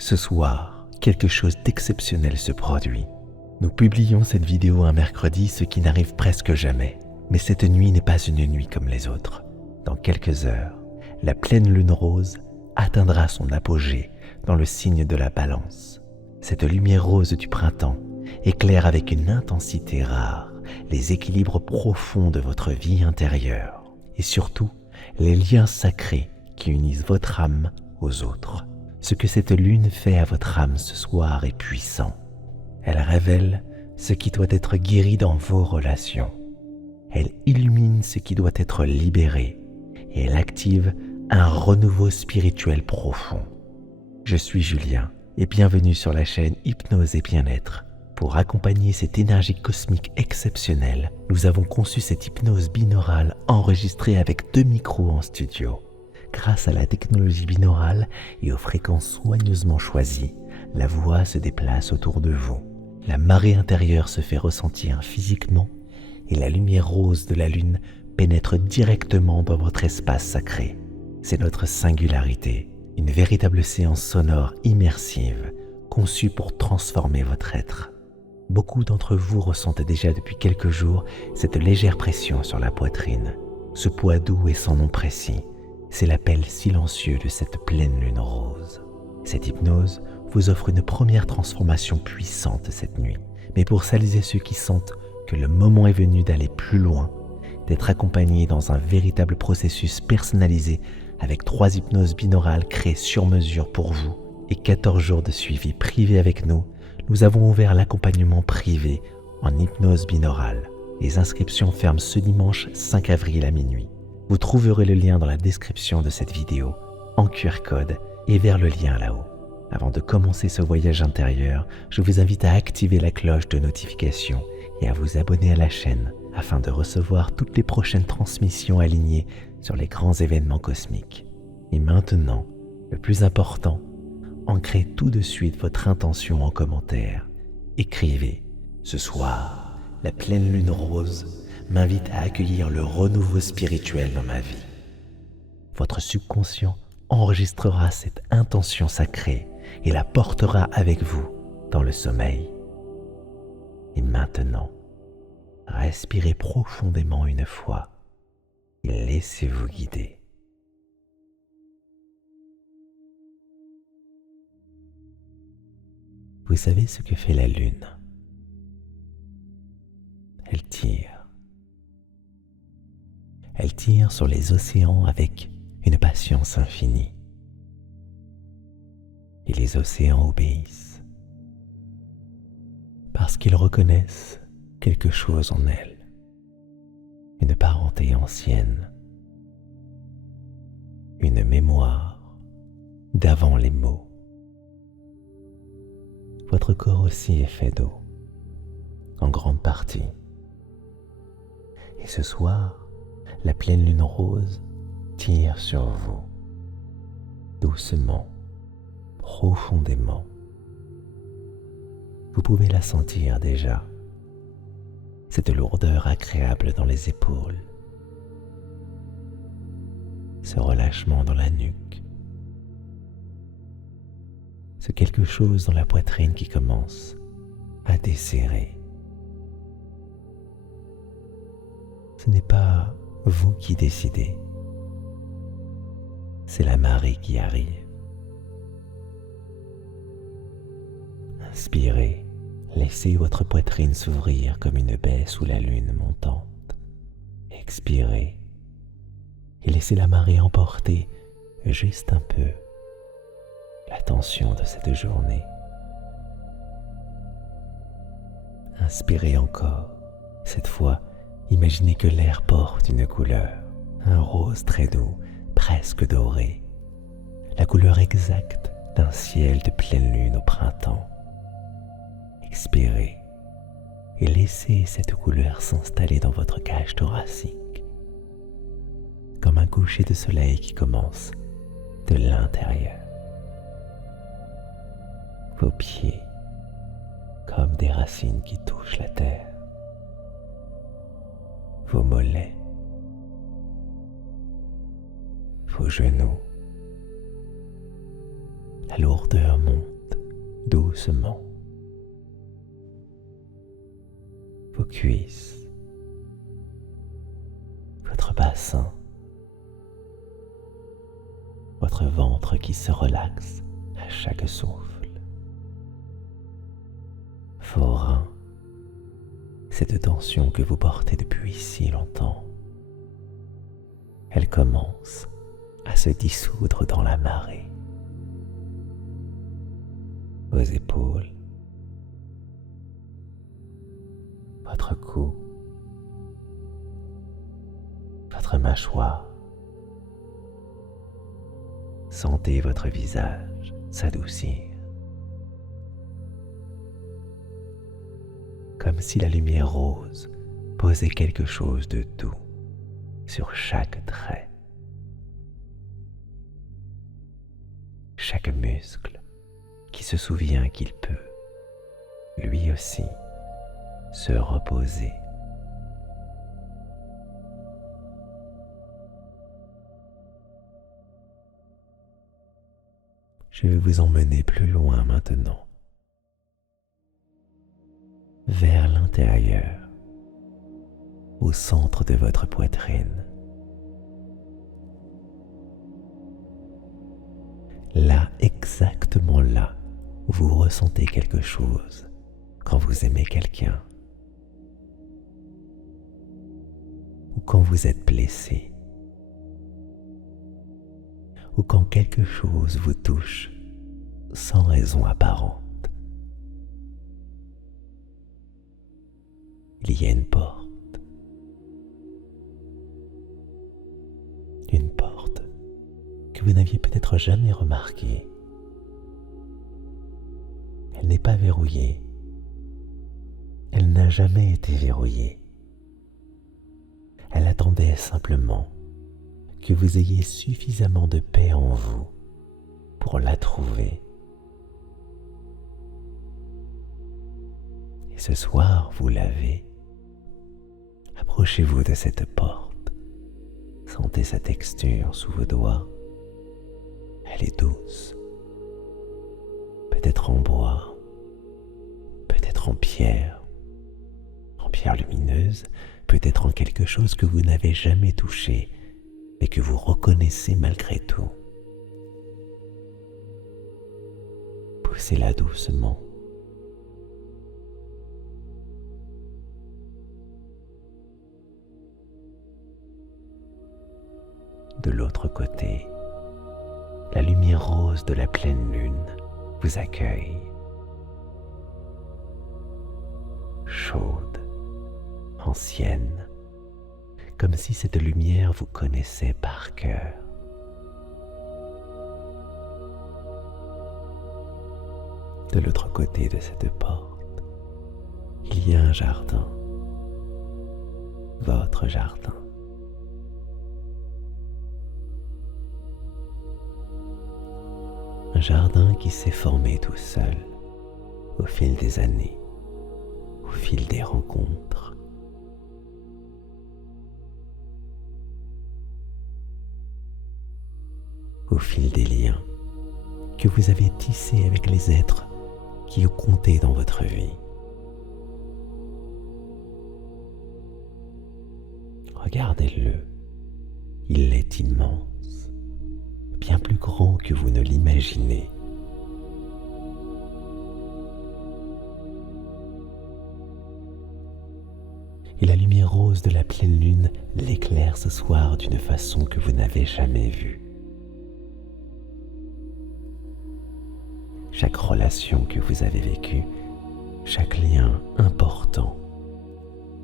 Ce soir, quelque chose d'exceptionnel se produit. Nous publions cette vidéo un mercredi, ce qui n'arrive presque jamais. Mais cette nuit n'est pas une nuit comme les autres. Dans quelques heures, la pleine lune rose atteindra son apogée dans le signe de la Balance. Cette lumière rose du printemps éclaire avec une intensité rare les équilibres profonds de votre vie intérieure et surtout les liens sacrés qui unissent votre âme aux autres. Ce que cette lune fait à votre âme ce soir est puissant. Elle révèle ce qui doit être guéri dans vos relations. Elle illumine ce qui doit être libéré et elle active un renouveau spirituel profond. Je suis Julien et bienvenue sur la chaîne Hypnose et Bien-être. Pour accompagner cette énergie cosmique exceptionnelle, nous avons conçu cette hypnose binaurale enregistrée avec 2 micros en studio. Grâce à la technologie binaurale et aux fréquences soigneusement choisies, la voix se déplace autour de vous. La marée intérieure se fait ressentir physiquement et la lumière rose de la lune pénètre directement dans votre espace sacré. C'est notre singularité, une véritable séance sonore immersive conçue pour transformer votre être. Beaucoup d'entre vous ressentent déjà depuis quelques jours cette légère pression sur la poitrine. Ce poids doux et sans nom précis, c'est l'appel silencieux de cette pleine lune rose. Cette hypnose vous offre une première transformation puissante cette nuit. Mais pour celles et ceux qui sentent que le moment est venu d'aller plus loin, d'être accompagnés dans un véritable processus personnalisé avec 3 hypnoses binaurales créées sur mesure pour vous et 14 jours de suivi privé avec nous, nous avons ouvert l'accompagnement privé en hypnose binaurale. Les inscriptions ferment ce dimanche 5 avril à minuit. Vous trouverez le lien dans la description de cette vidéo, en QR code et vers le lien là-haut. Avant de commencer ce voyage intérieur, je vous invite à activer la cloche de notification et à vous abonner à la chaîne afin de recevoir toutes les prochaines transmissions alignées sur les grands événements cosmiques. Et maintenant, le plus important, ancrez tout de suite votre intention en commentaire. Écrivez « Ce soir, la pleine lune rose m'invite à accueillir le renouveau spirituel dans ma vie. » Votre subconscient enregistrera cette intention sacrée et la portera avec vous dans le sommeil. Et maintenant, respirez profondément une fois et laissez-vous guider. Vous savez ce que fait la lune? Elle tire. Elle tire sur les océans avec une patience infinie. Et les océans obéissent parce qu'ils reconnaissent quelque chose en elle, une parenté ancienne, une mémoire d'avant les mots. Votre corps aussi est fait d'eau, en grande partie. Et ce soir, la pleine lune rose tire sur vous, doucement, profondément. Vous pouvez la sentir déjà, cette lourdeur agréable dans les épaules, ce relâchement dans la nuque, ce quelque chose dans la poitrine qui commence à desserrer. Ce n'est pas vous qui décidez, c'est la marée qui arrive. Inspirez, laissez votre poitrine s'ouvrir comme une baie sous la lune montante. Expirez et laissez la marée emporter juste un peu la tension de cette journée. Inspirez encore. Cette fois, imaginez que l'air porte une couleur, un rose très doux, presque doré, la couleur exacte d'un ciel de pleine lune au printemps. Expirez et laissez cette couleur s'installer dans votre cage thoracique, comme un coucher de soleil qui commence de l'intérieur. Vos pieds comme des racines qui touchent la terre, vos mollets, vos genoux, la La lourdeur monte doucement. Vos cuisses, votre bassin, votre ventre qui se relaxe à chaque souffle. Vos reins, cette tension que vous portez depuis si longtemps, elle commence à se dissoudre dans la marée. Vos épaules, votre cou, votre mâchoire. Sentez votre visage s'adoucir, comme si la lumière rose posait quelque chose de doux sur chaque trait, chaque muscle qui se souvient qu'il peut, lui aussi, se reposer. Je vais vous emmener plus loin maintenant, vers l'intérieur, au centre de votre poitrine. Là, exactement là, où vous ressentez quelque chose quand vous aimez quelqu'un ou quand vous êtes blessé ou quand quelque chose vous touche sans raison apparente. Il y a une porte que vous n'aviez peut-être jamais remarquée. Elle n'est pas verrouillée. Elle n'a jamais été verrouillée. Elle attendait simplement que vous ayez suffisamment de paix en vous pour la trouver. Et ce soir, vous l'avez. Approchez-vous de cette porte. Sentez sa texture sous vos doigts. Elle est douce. Peut-être en bois, peut-être en pierre lumineuse, peut-être en quelque chose que vous n'avez jamais touché, mais que vous reconnaissez malgré tout. Poussez-la doucement. De l'autre côté, la lumière rose de la pleine lune vous accueille. Chaude, ancienne, comme si cette lumière vous connaissait par cœur. De l'autre côté de cette porte, il y a un jardin, votre jardin. Un jardin qui s'est formé tout seul au fil des années, au fil des rencontres. Au fil des liens que vous avez tissés avec les êtres qui ont compté dans votre vie. Regardez-le, il est immense, bien plus grand que vous ne l'imaginez. Et la lumière rose de la pleine lune l'éclaire ce soir d'une façon que vous n'avez jamais vue. Chaque relation que vous avez vécue, chaque lien important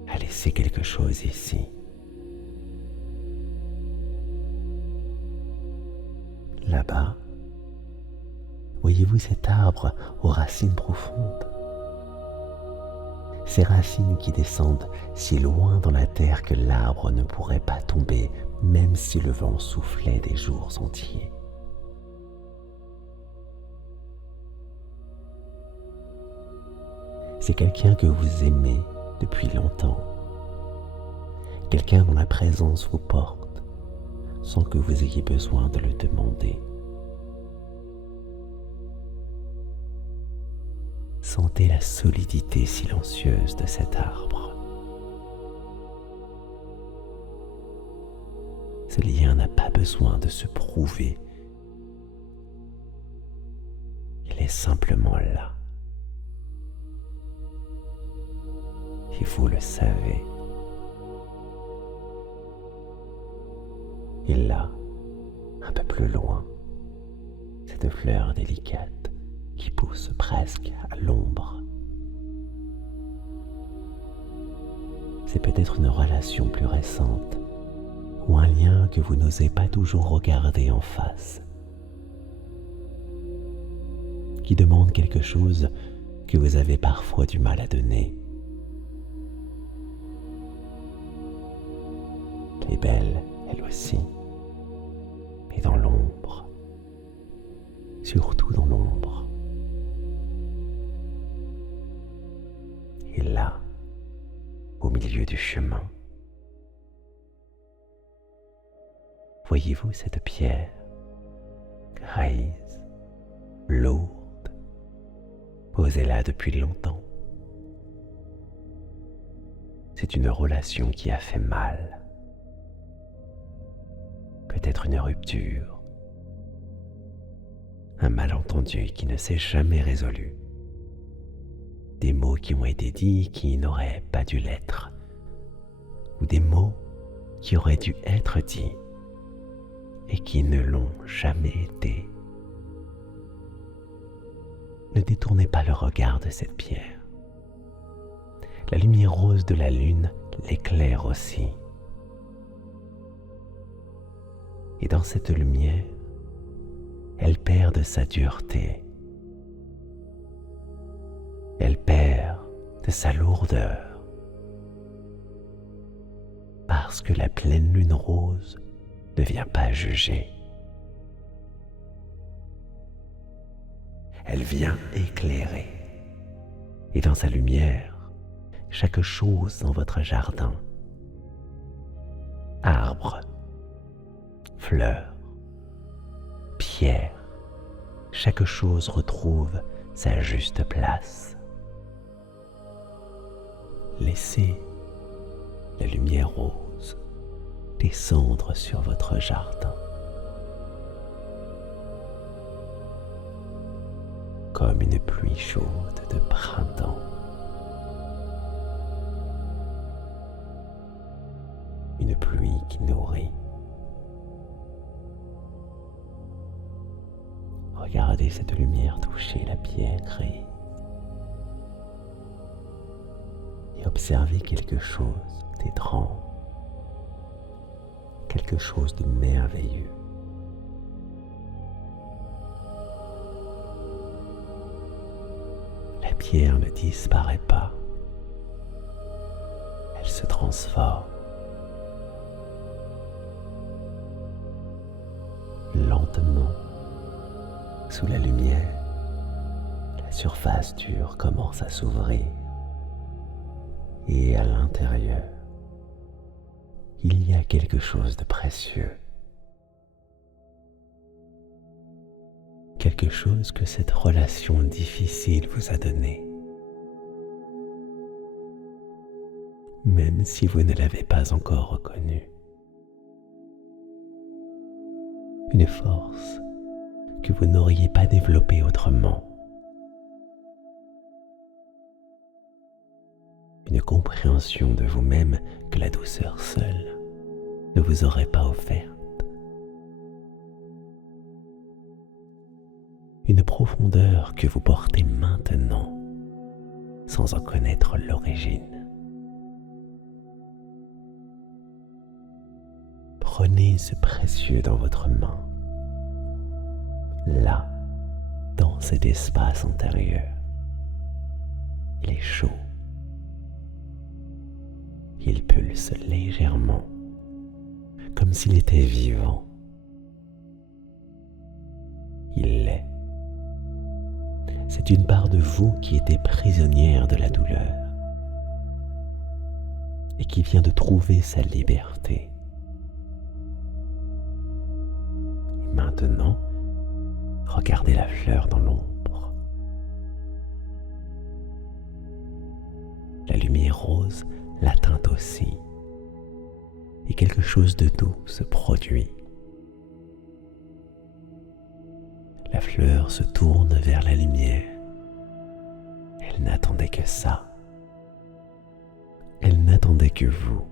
a laissé quelque chose ici. Là-bas, voyez-vous cet arbre aux racines profondes? Ces racines qui descendent si loin dans la terre que l'arbre ne pourrait pas tomber, même si le vent soufflait des jours entiers. C'est quelqu'un que vous aimez depuis longtemps, quelqu'un dont la présence vous porte sans que vous ayez besoin de le demander. Sentez la solidité silencieuse de cet arbre. Ce lien n'a pas besoin de se prouver. Il est simplement là. Et vous le savez. Et là, un peu plus loin, cette fleur délicate qui pousse presque à l'ombre. C'est peut-être une relation plus récente ou un lien que vous n'osez pas toujours regarder en face, qui demande quelque chose que vous avez parfois du mal à donner. Elle est belle, elle aussi, mais dans l'ombre, surtout dans l'ombre. Et là, au milieu du chemin, voyez-vous cette pierre grise, lourde, posée là depuis longtemps? C'est une relation qui a fait mal. Peut-être une rupture, un malentendu qui ne s'est jamais résolu, des mots qui ont été dits qui n'auraient pas dû l'être, ou des mots qui auraient dû être dits et qui ne l'ont jamais été. Ne détournez pas le regard de cette pierre. La lumière rose de la lune l'éclaire aussi. Et dans cette lumière, elle perd de sa dureté. Elle perd de sa lourdeur. Parce que la pleine lune rose ne vient pas juger. Elle vient éclairer. Et dans sa lumière, chaque chose dans votre jardin, arbre, fleurs, pierre, chaque chose retrouve sa juste place. Laissez la lumière rose descendre sur votre jardin, comme une pluie chaude de printemps. Une pluie qui nourrit. Regardez cette lumière toucher la pierre grise et observez quelque chose d'étrange, quelque chose de merveilleux. La pierre ne disparaît pas, elle se transforme. Lentement, sous la lumière, la surface dure commence à s'ouvrir et à l'intérieur, il y a quelque chose de précieux. Quelque chose que cette relation difficile vous a donné. Même si vous ne l'avez pas encore reconnu. Une force que vous n'auriez pas développée autrement. Une compréhension de vous-même que la douceur seule ne vous aurait pas offerte. Une profondeur que vous portez maintenant sans en connaître l'origine. Prenez ce précieux dans votre main, là, dans cet espace intérieur. Il est chaud. Il pulse légèrement, comme s'il était vivant. Il l'est. C'est une part de vous qui était prisonnière de la douleur et qui vient de trouver sa liberté. Et maintenant, regardez la fleur dans l'ombre. lumière rose l'atteint aussi. Et quelque chose de doux se produit. La fleur se tourne vers la lumière. Elle n'attendait que ça. Elle n'attendait que vous.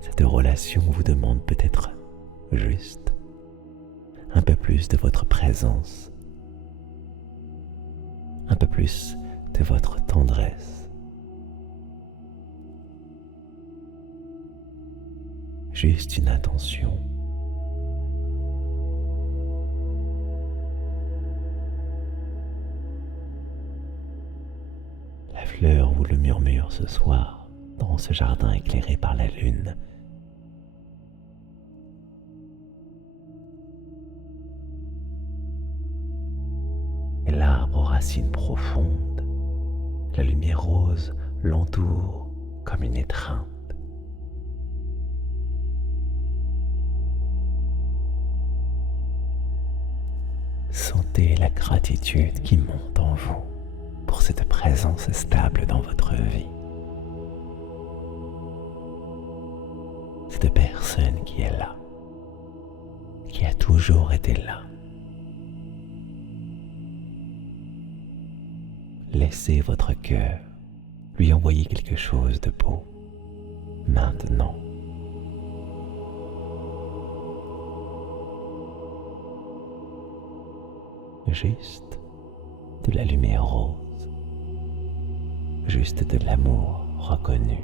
Cette relation vous demande peut-être juste un peu plus de votre présence, un peu plus de votre tendresse. Juste une attention. La fleur vous le murmure ce soir dans ce jardin éclairé par la lune. Et l'arbre aux racines profondes, la lumière rose l'entoure comme une étreinte. Sentez la gratitude qui monte en vous pour cette présence stable dans votre vie. Cette personne qui est là, qui a toujours été là. Laissez votre cœur lui envoyer quelque chose de beau maintenant. Juste de la lumière rose, juste de l'amour reconnu.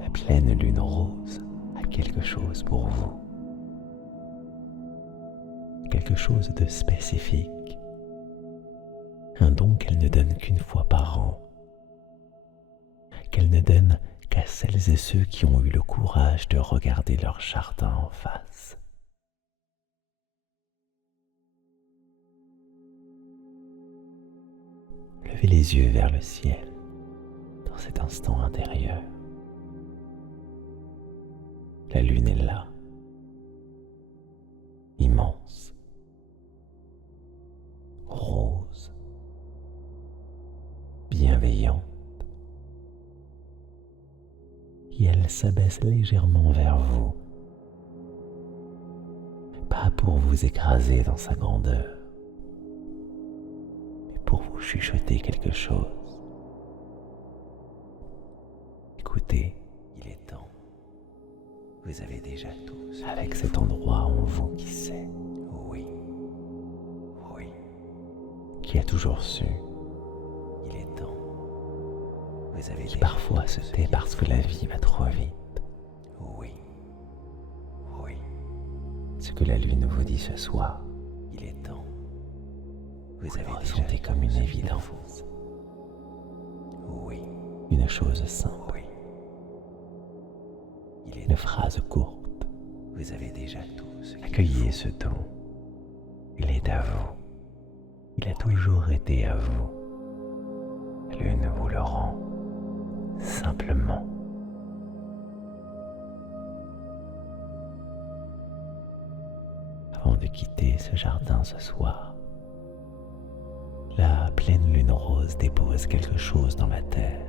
La pleine lune rose a quelque chose pour vous. Quelque chose de spécifique. Un don qu'elle ne donne qu'une fois par an. Qu'elle ne donne qu'à celles et ceux qui ont eu le courage de regarder leur jardin en face. Levez les yeux vers le ciel dans cet instant intérieur. La lune est là, immense, rose, bienveillante, et elle s'abaisse légèrement vers vous, pas pour vous écraser dans sa grandeur, mais pour vous chuchoter quelque chose. Écoutez, il est temps. Vous avez déjà tous avec cet endroit en vous qui sait, oui, oui, qui a toujours su, il est temps. Vous avez qui parfois se tait parce que la vie va trop vite, oui, oui. Ce que la lune vous dit ce soir, il est temps. Vous avez ressenti comme une évidence, oui, une chose simple. Une phrase courte. Vous avez déjà tous. Accueillez ce don. Il est à vous. Il a toujours été à vous. La lune vous le rend simplement. Avant de quitter ce jardin ce soir, la pleine lune rose dépose quelque chose dans la terre.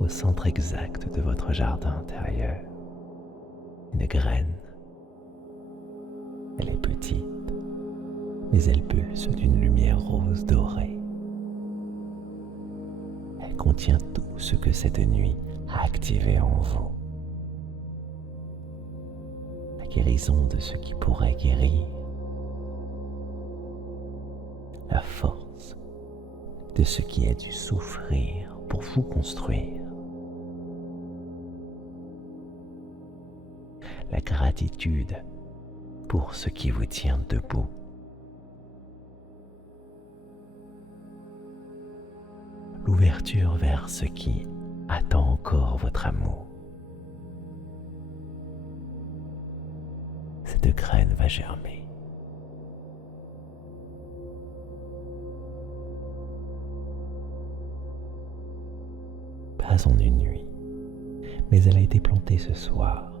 Au centre exact de votre jardin intérieur, une graine. Elle est petite, mais elle pulse d'une lumière rose dorée. Elle contient tout ce que cette nuit a activé en vous. La guérison de ce qui pourrait guérir. La force de ce qui a dû souffrir pour vous construire. La gratitude pour ce qui vous tient debout. L'ouverture vers ce qui attend encore votre amour. graine va germer. Pas en une nuit, mais elle a été plantée ce soir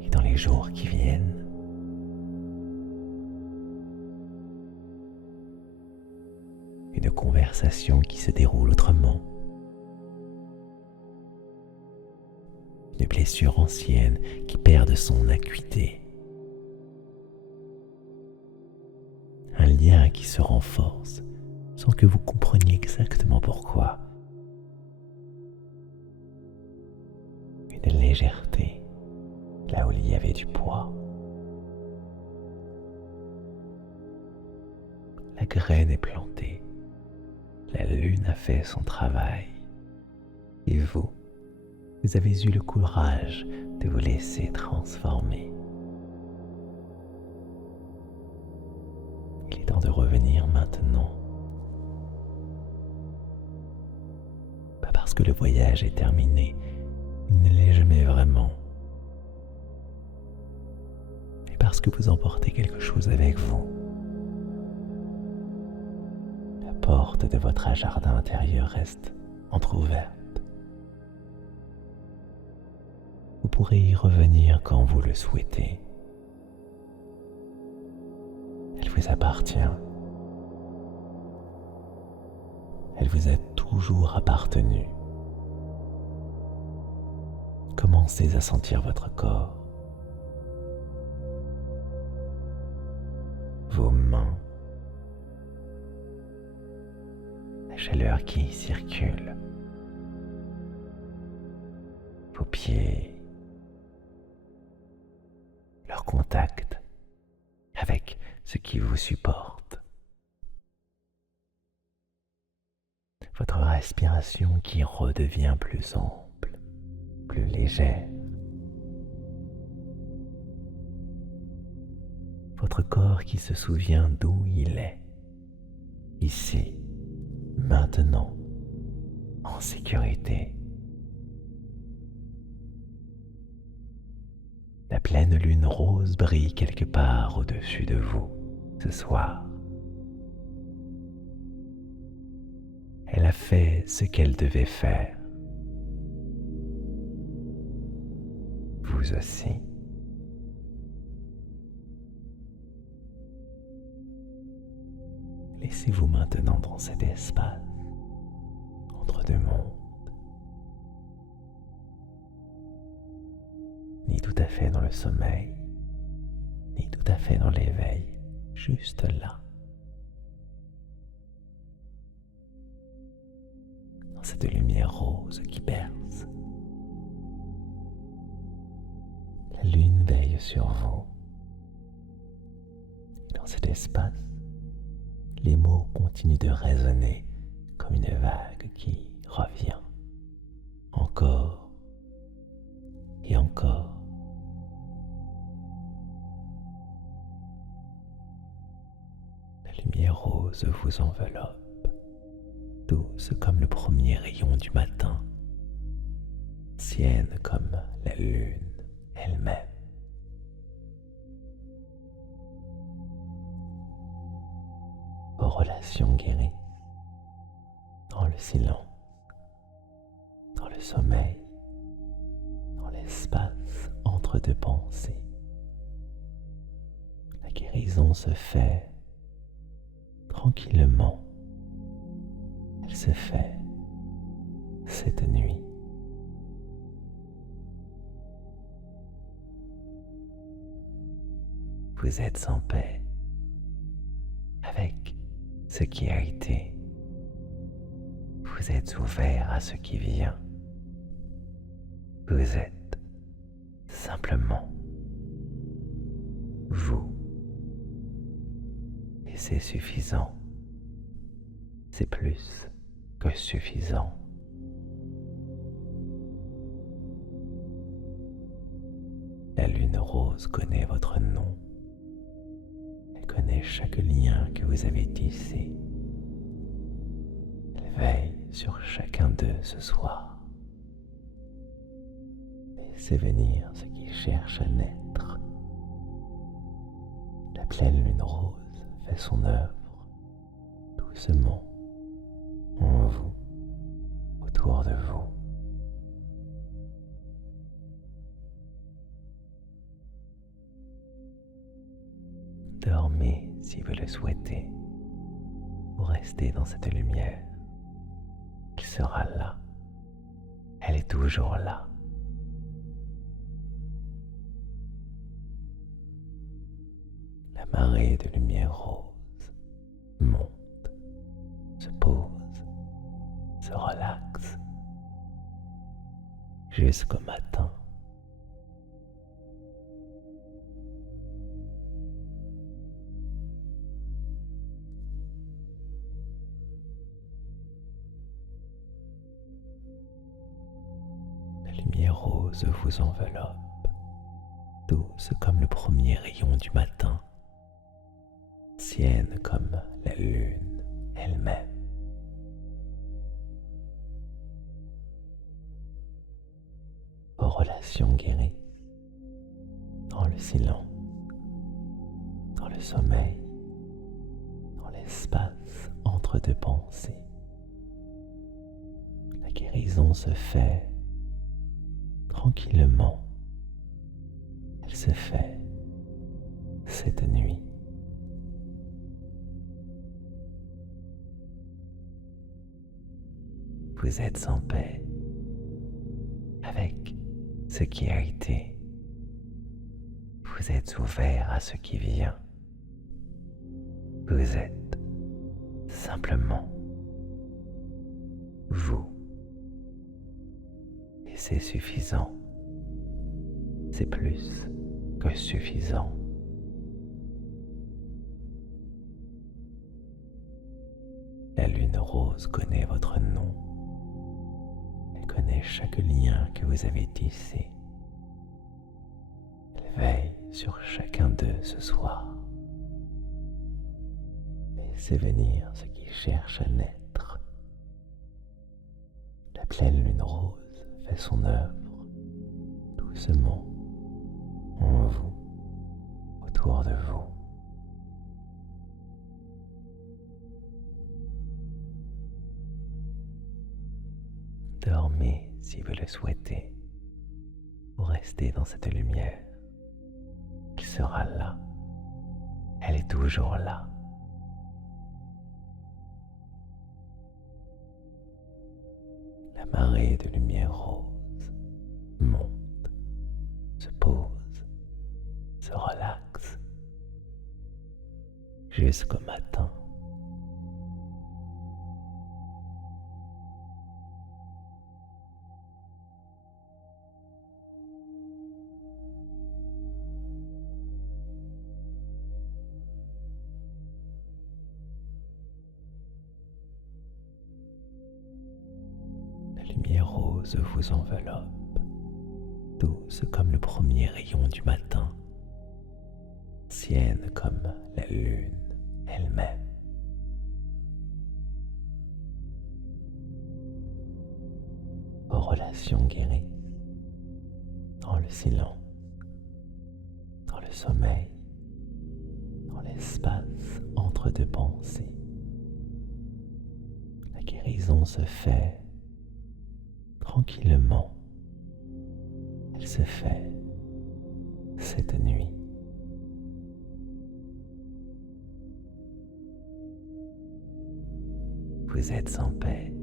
et dans les jours qui viennent. Une conversation qui se déroule autrement. Une blessure ancienne qui perd de son acuité. Un lien qui se renforce sans que vous compreniez exactement pourquoi. Une légèreté là où il y avait du poids. La graine est plantée. La lune a fait son travail. Et vous avez eu le courage de vous laisser transformer. Il est temps de revenir maintenant. Pas parce que le voyage est terminé, il ne l'est jamais vraiment. Mais parce que vous emportez quelque chose avec vous. La porte de votre jardin intérieur reste entrouverte. Vous pourrez y revenir quand vous le souhaitez. Elle vous appartient. Elle vous a toujours appartenu. Commencez à sentir votre corps, vos mains, la chaleur qui y circule, vos pieds, leur contact avec ce qui vous supporte, votre respiration qui redevient plus ample, plus légère, votre corps qui se souvient d'où il est, ici, maintenant, en sécurité. La pleine lune rose brille quelque part au-dessus de vous ce soir. Elle a fait ce qu'elle devait faire. Vous aussi. Laissez-vous maintenant dans cet espace entre deux mondes. Ni tout à fait dans le sommeil, ni tout à fait dans l'éveil, juste là. Dans cette lumière rose qui berce. La lune veille sur vous. Dans cet espace, les mots continuent de résonner comme une vague qui revient. Encore et encore. La lumière rose vous enveloppe, douce comme le premier rayon du matin, ancienne comme la lune elle-même. Vos relations guérissent dans le silence, dans le sommeil, dans l'espace entre deux pensées. La guérison se fait tranquillement. Elle se fait cette nuit. Vous êtes en paix avec ce qui a été. Vous êtes ouvert à ce qui vient. Vous êtes simplement vous. Et c'est suffisant. C'est plus que suffisant. La lune rose connaît votre nom. Elle connaît chaque lien que vous avez tissé. Elle veille sur chacun d'eux ce soir. Laissez venir ce qui cherche à naître. pleine lune rose fait son œuvre doucement en vous, autour de vous. Dormez si vous le souhaitez, ou restez dans cette lumière. Elle sera là, elle est toujours là. La marée de lumière rose monte, se pose, se relaxe jusqu'au matin. La lumière rose vous enveloppe, douce comme le premier rayon du matin, ancienne comme la lune elle-même. Vos relations guérissent dans le silence, dans le sommeil, dans l'espace entre deux pensées. La guérison se fait tranquillement. Elle se fait cette nuit. Vous êtes en paix avec ce qui a été. Vous êtes ouvert à ce qui vient. Vous êtes simplement vous. Et c'est suffisant. C'est plus que suffisant. La lune rose connaît votre nom. Elle connaît chaque lien que vous avez tissé. Elle veille sur chacun d'eux ce soir. Laissez venir ce qui cherche à naître. La pleine lune rose fait son œuvre doucement en vous, autour de vous. Dormez si vous le souhaitez, ou restez dans cette lumière. Elle sera là, elle est toujours là. La marée de lumière rose monte, se pose, se relaxe jusqu'au matin. La lumière rose vous enveloppe, douce comme le premier rayon du matin, ancienne comme la lune elle-même. Vos relations guérissent dans le silence, dans le sommeil, dans l'espace entre deux pensées. La guérison se fait tranquillement. Elle se fait cette nuit. Vous êtes en paix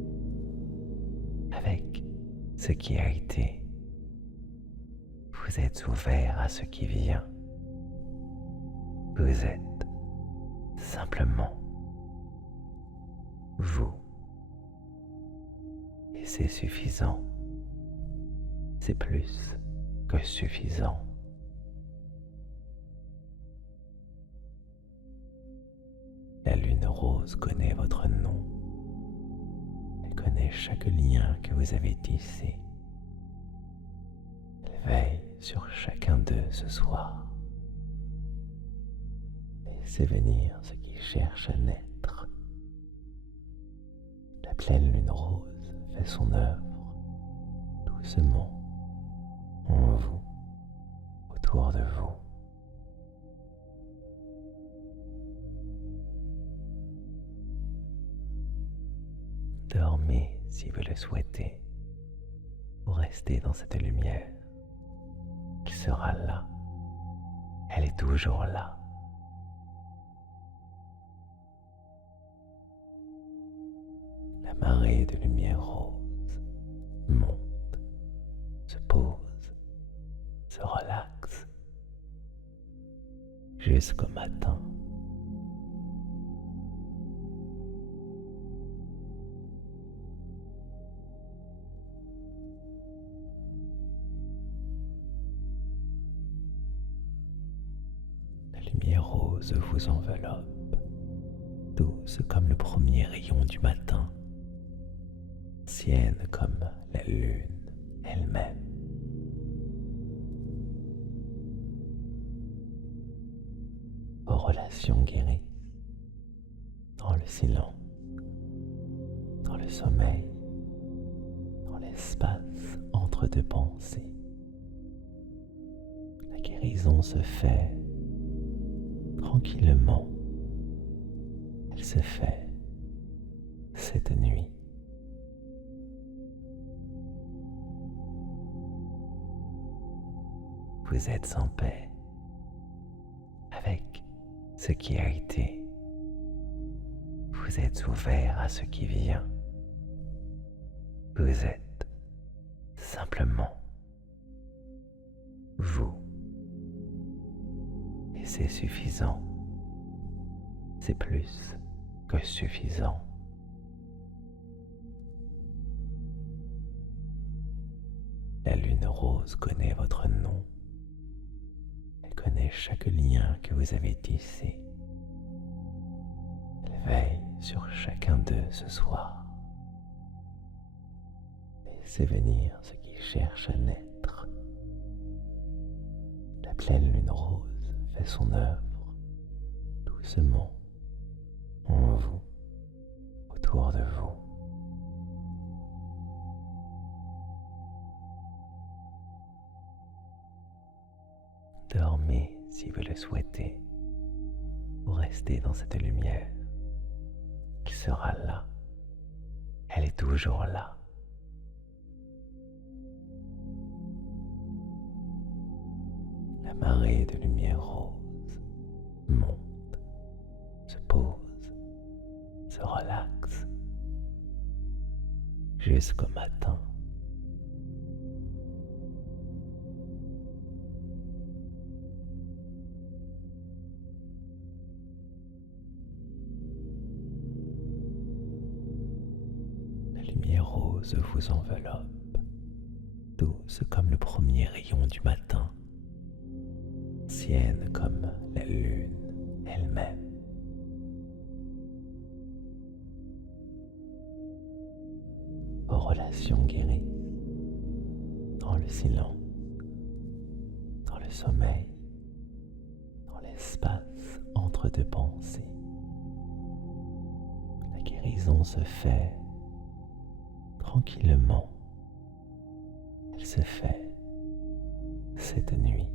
avec ce qui a été. Vous êtes ouvert à ce qui vient. Vous êtes simplement vous. Et c'est suffisant. C'est plus que suffisant. La lune rose connaît votre nom. Elle connaît chaque lien que vous avez tissé. Elle veille sur chacun d'eux ce soir. Laissez venir ce qui cherche à naître. La pleine lune rose fait son œuvre doucement en vous, autour de vous. Dormez si vous le souhaitez, ou restez dans cette lumière. Elle sera là, elle est toujours là. La marée de lumière rose monte, se pose, se relaxe jusqu'au matin. La lumière rose vous enveloppe, douce comme le premier rayon du matin, ancienne comme la lune elle-même. Vos relations guérissent dans le silence, dans le sommeil, dans l'espace entre deux pensées. La guérison se fait tranquillement. Elle se fait cette nuit. Vous êtes en paix avec ce qui a été. Vous êtes ouvert à ce qui vient. Vous êtes simplement vous. Et c'est suffisant. C'est plus que suffisant. La lune rose connaît votre nom. Elle connaît chaque lien que vous avez tissé. Elle veille sur chacun d'eux ce soir. Laissez venir ce qui cherche à naître. La pleine lune rose fait son œuvre doucement en vous, autour de vous. Dormez si vous le souhaitez, ou restez dans cette lumière. Elle sera là, elle est toujours là. La marée de lumière rose monte, se pose, se relaxe jusqu'au matin. La lumière rose vous enveloppe, douce comme le premier rayon du matin, ancienne comme la lune elle-même. Vos relations guérissent dans le silence, dans le sommeil, dans l'espace entre deux pensées. La guérison se fait tranquillement. Elle se fait cette nuit.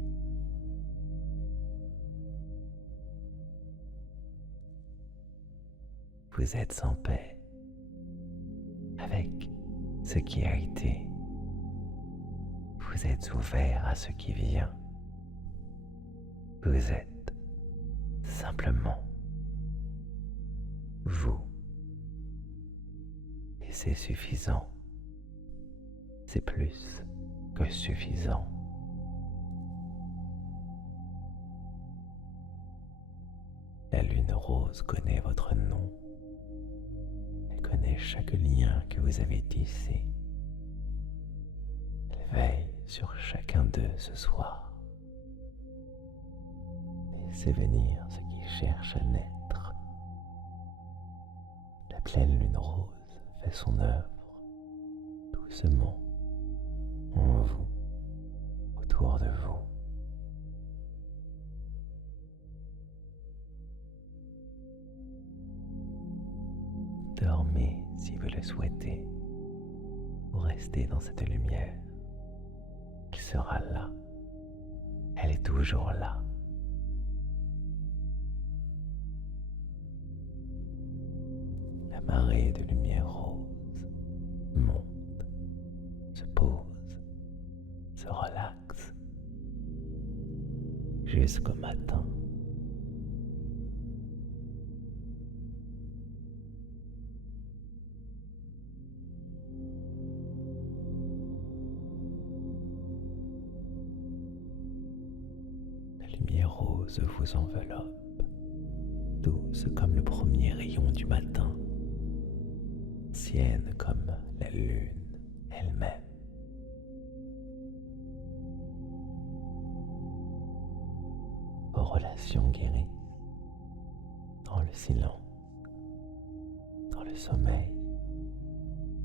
Vous êtes en paix avec ce qui a été. Vous êtes ouvert à ce qui vient. Vous êtes simplement vous. Et c'est suffisant. C'est plus que suffisant. La lune rose connaît votre nom. Elle connaît chaque lien que vous avez tissé. Elle veille sur chacun d'eux ce soir. Laissez venir ce qui cherche à naître. La pleine lune rose fait son œuvre doucement en vous, autour de vous. Dormez si vous le souhaitez, ou restez dans cette lumière. Elle sera là, elle est toujours là. La marée de lumière rose jusqu'au matin. La lumière rose vous enveloppe, douce comme le premier rayon du matin, ancienne comme la lune elle-même. Vos relations guérissent dans le silence, dans le sommeil,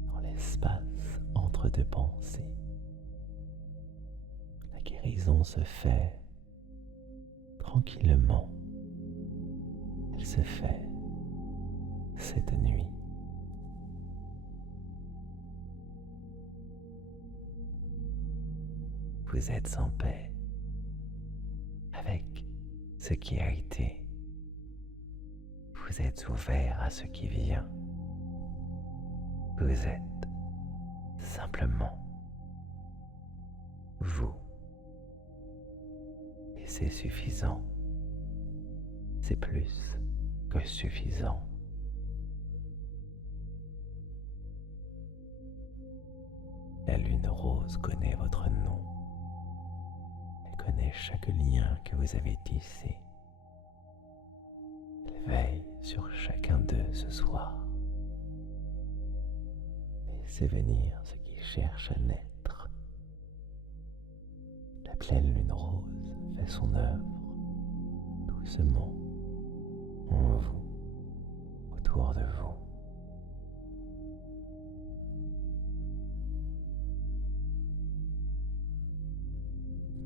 dans l'espace entre deux pensées. La guérison se fait tranquillement. Elle se fait cette nuit. Vous êtes en paix avec ce qui a été. Vous êtes ouvert à ce qui vient. Vous êtes simplement vous. Et c'est suffisant. C'est plus que suffisant. La lune rose connaît votre nom. Elle connaît chaque lien que vous avez tissé. Elle veille sur chacun d'eux ce soir. Laissez venir ce qui cherche à naître. La pleine lune rose fait son œuvre doucement en vous, autour de vous.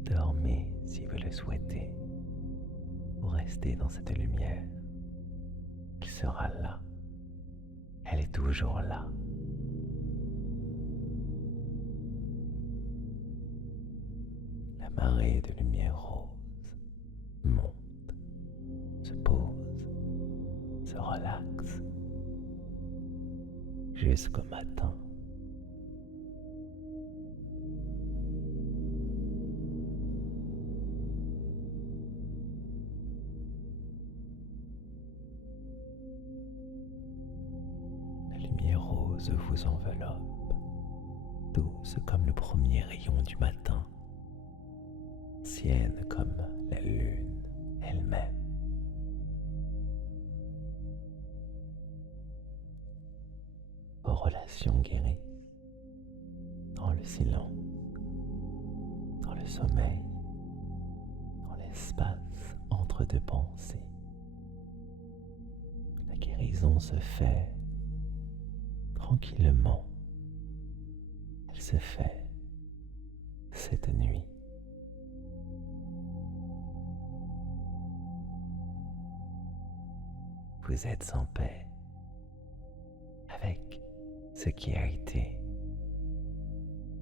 Dormez si vous le souhaitez. Vous restez dans cette lumière. Elle sera là. Elle est toujours là. La marée de lumière rose monte, se pose, se relaxe jusqu'au matin. La lumière rose vous enveloppe, douce comme le premier rayon du matin, ancienne comme la lune elle-même. Vos relations guérissent dans le silence, dans le sommeil, dans l'espace entre deux pensées. La guérison se fait tranquillement. Elle se fait cette nuit. Vous êtes en paix avec ce qui a été.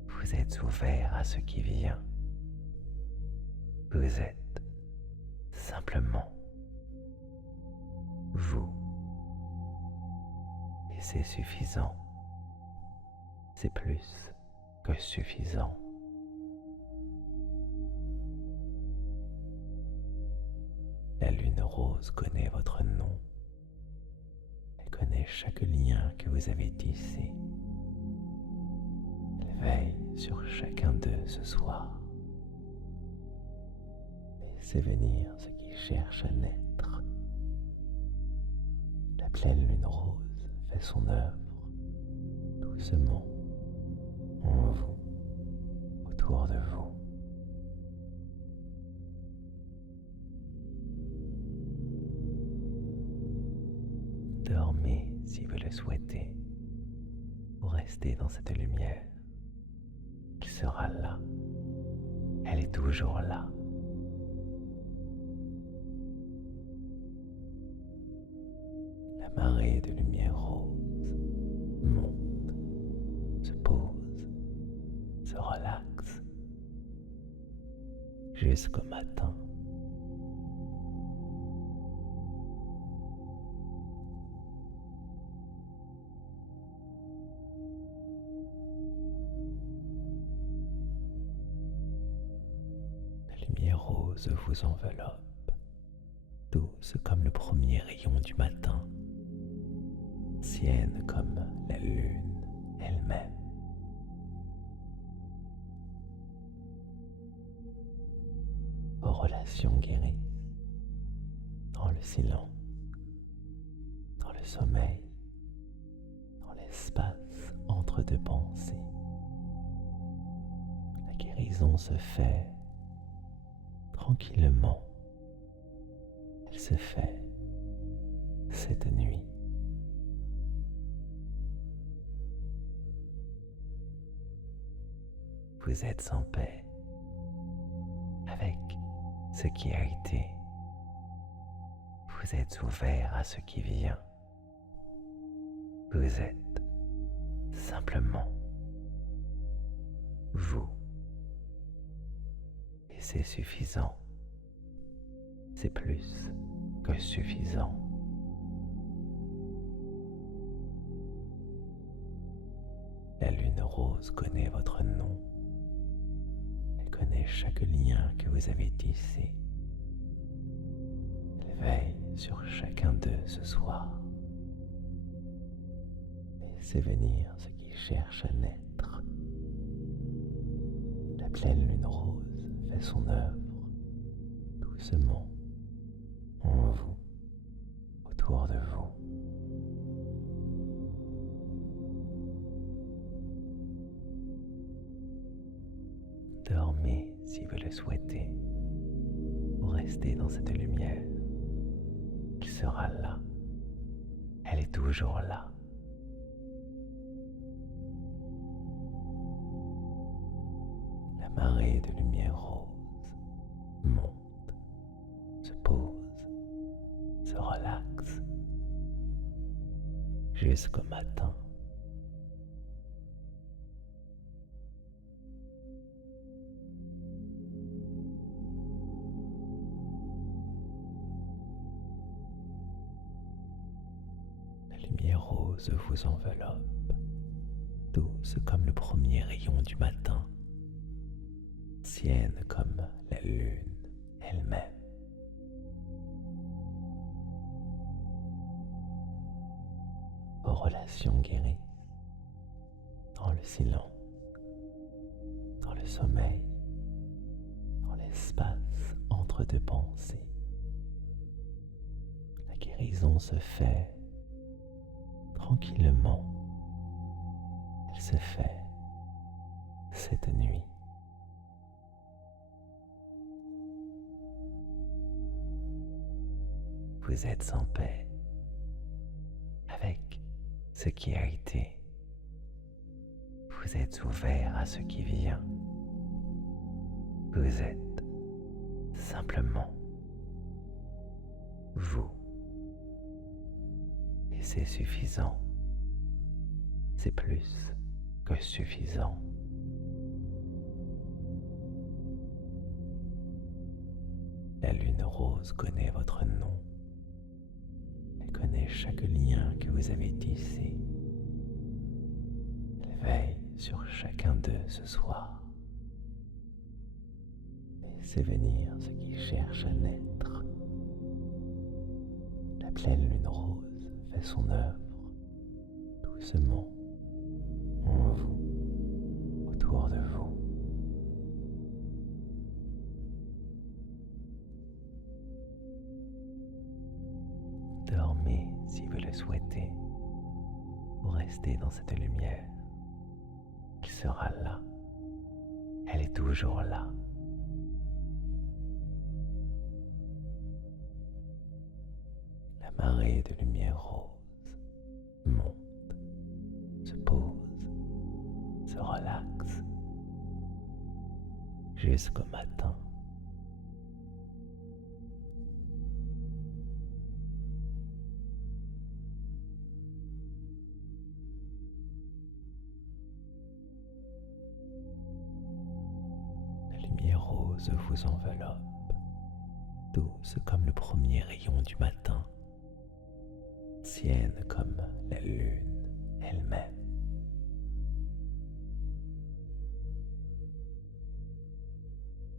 Vous êtes ouvert à ce qui vient. Vous êtes simplement vous. Et c'est suffisant. C'est plus que suffisant. La lune rose connaît votre nom. Elle connaît chaque lien que vous avez tissé. Elle veille sur chacun d'eux ce soir. Laissez venir ce qui cherche à naître. La pleine lune rose fait son œuvre doucement en vous, autour de vous. Dormez si vous le souhaitez. Vous restez dans cette lumière. Elle sera là. Elle est toujours là. La marée de lumière rose monte, se pose, se relaxe jusqu'au matin. rose vous enveloppe, douce comme le premier rayon du matin, ancienne comme la lune elle-même. Vos relations guérissent dans le silence, dans le sommeil, dans l'espace entre deux pensées. La guérison se fait tranquillement. Elle se fait cette nuit. Vous êtes en paix avec ce qui a été. Vous êtes ouvert à ce qui vient. Vous êtes simplement vous. Et c'est suffisant. C'est plus que suffisant. La lune rose connaît votre nom. Elle connaît chaque lien que vous avez tissé. Elle veille sur chacun d'eux ce soir. Laissez venir ce qui cherche à naître. La pleine lune rose fait son œuvre doucement en vous, autour de vous. Dormez si vous le souhaitez, ou restez dans cette lumière. Elle sera là, elle est toujours là. La marée de lumière rose monte, se pose, se relaxe, jusqu'au matin. La lumière rose vous enveloppe, douce comme le premier rayon du matin, ancienne comme la lune elle-même. Vos relations guérissent dans le silence, dans le sommeil, dans l'espace entre deux pensées. La guérison se fait tranquillement. Elle se fait cette nuit. Vous êtes en paix avec ce qui a été. Vous êtes ouvert à ce qui vient. Vous êtes simplement vous. Et c'est suffisant. C'est plus que suffisant. La lune rose connaît votre nom. Elle connaît chaque lien que vous avez tissé. Elle veille sur chacun d'eux ce soir. Laissez venir ce qui cherche à naître. La pleine lune rose fait son œuvre doucement en vous, autour de vous. Dormez si vous le souhaitez, ou restez dans cette lumière. Elle sera là, elle est toujours là. La marée de lumière rose monte, se pose, se relaxe, jusqu'au matin. La lumière rose vous enveloppe, douce comme le premier rayon du matin, ancienne comme la lune elle-même.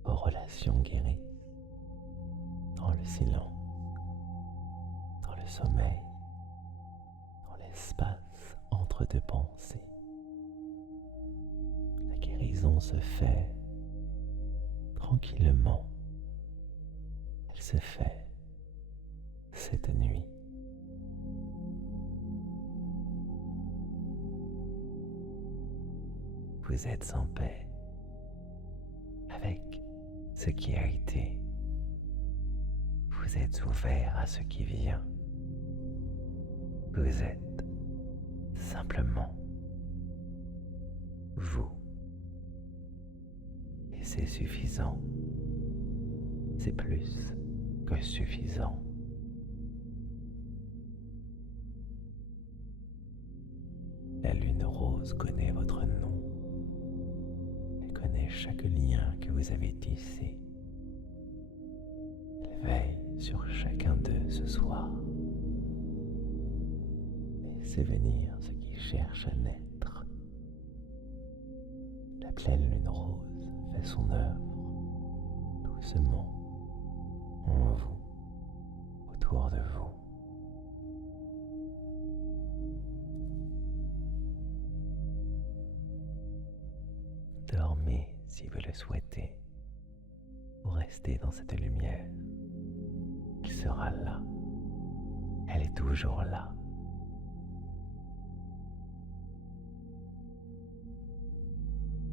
Vos relations guérissent le silence, dans le sommeil, dans l'espace entre deux pensées. La guérison se fait tranquillement. Elle se fait cette nuit. Vous êtes en paix avec ce qui a été. Vous êtes ouvert à ce qui vient. Vous êtes simplement vous. Et c'est suffisant. C'est plus que suffisant. La lune rose connaît votre nom. Elle connaît chaque lien que vous avez tissé. Elle veille sur chacun d'eux ce soir. Laissez venir ce qui cherche à naître. La pleine lune rose fait son œuvre doucement en vous, autour de vous. Dormez si vous le souhaitez, ou restez dans cette lumière. Elle sera là. Elle est toujours là.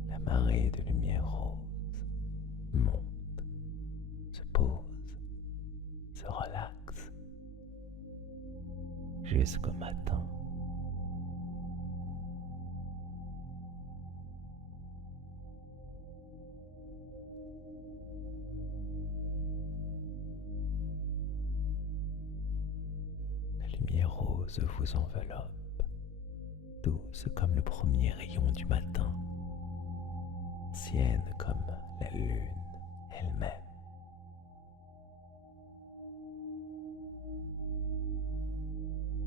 La marée de lumière rose monte, se pose, se relaxe jusqu'au matin. La lumière rose vous enveloppe, douce comme le premier rayon du matin, ancienne comme la lune elle-même.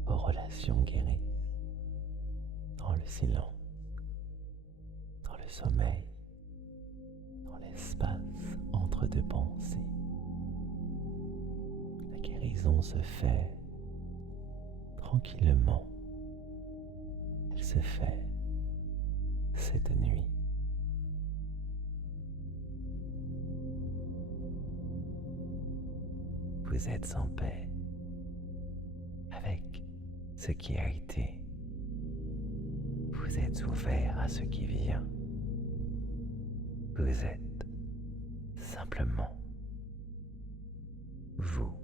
Vos relations guérissent dans le silence, dans le sommeil, dans l'espace entre deux pensées. La guérison se fait tranquillement. Elle se fait cette nuit. Vous êtes en paix avec ce qui a été. Vous êtes ouvert à ce qui vient. Vous êtes simplement vous.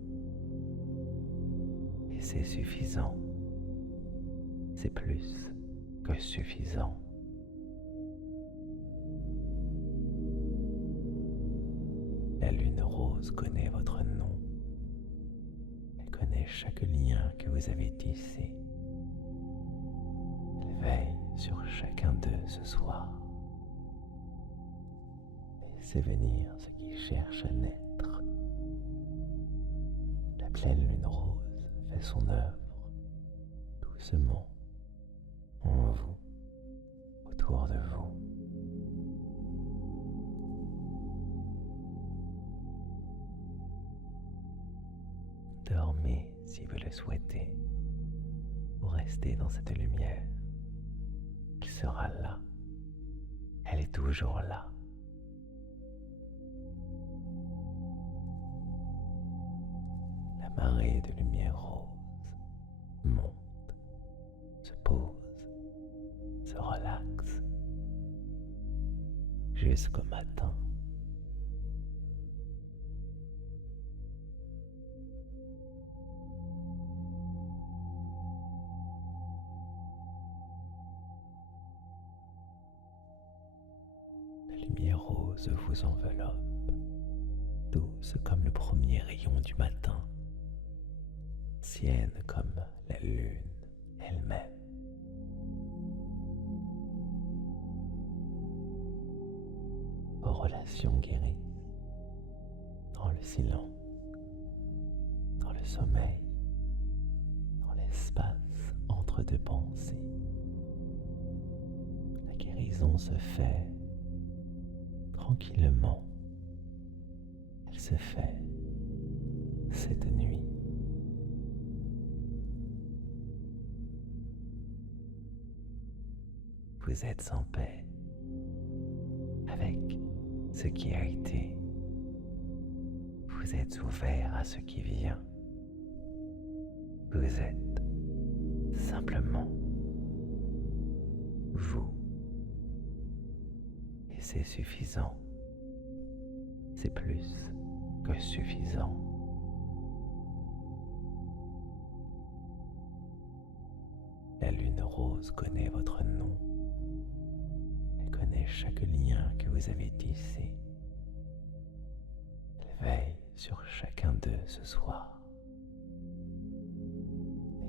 Et c'est suffisant. C'est plus que suffisant. La lune rose connaît votre nom. Elle connaît chaque lien que vous avez tissé. Elle veille sur chacun d'eux ce soir. Laissez venir ce qui cherche à naître. La pleine lune rose fait son œuvre doucement en vous, autour de vous. Dormez si vous le souhaitez, ou restez dans cette lumière. Elle sera là. Elle est toujours là. La marée de lumière rose monte, se pose, se relaxe jusqu'au matin. La lumière rose vous enveloppe, douce comme le premier rayon du matin, ancienne comme la lune elle-même. Vos relations guérissent dans le silence, dans le sommeil, dans l'espace entre deux pensées. La guérison se fait tranquillement. Elle se fait cette nuit. Vous êtes en paix avec ce qui a été. Vous êtes ouvert à ce qui vient. Vous êtes simplement vous. Et c'est suffisant. C'est plus que suffisant. La lune rose connaît votre nom. Elle connaît chaque lien que vous avez tissé. Elle veille sur chacun d'eux ce soir.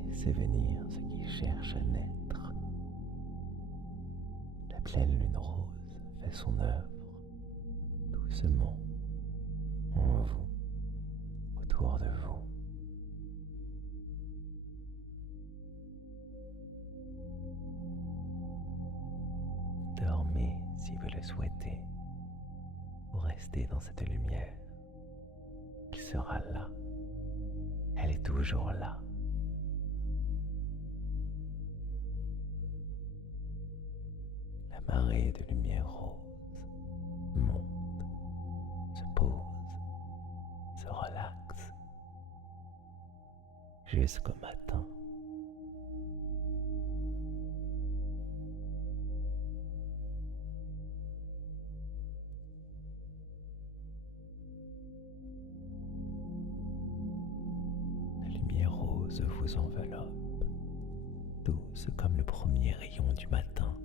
Laissez venir ce qui cherche à naître. La pleine lune rose fait son œuvre doucement en vous, autour de vous. Dormez si vous le souhaitez, ou restez dans cette lumière. Elle sera là, elle est toujours là. La marée de lumière rose monte, se pose, se relaxe jusqu'au matin. La lumière rose vous enveloppe, douce comme le premier rayon du matin,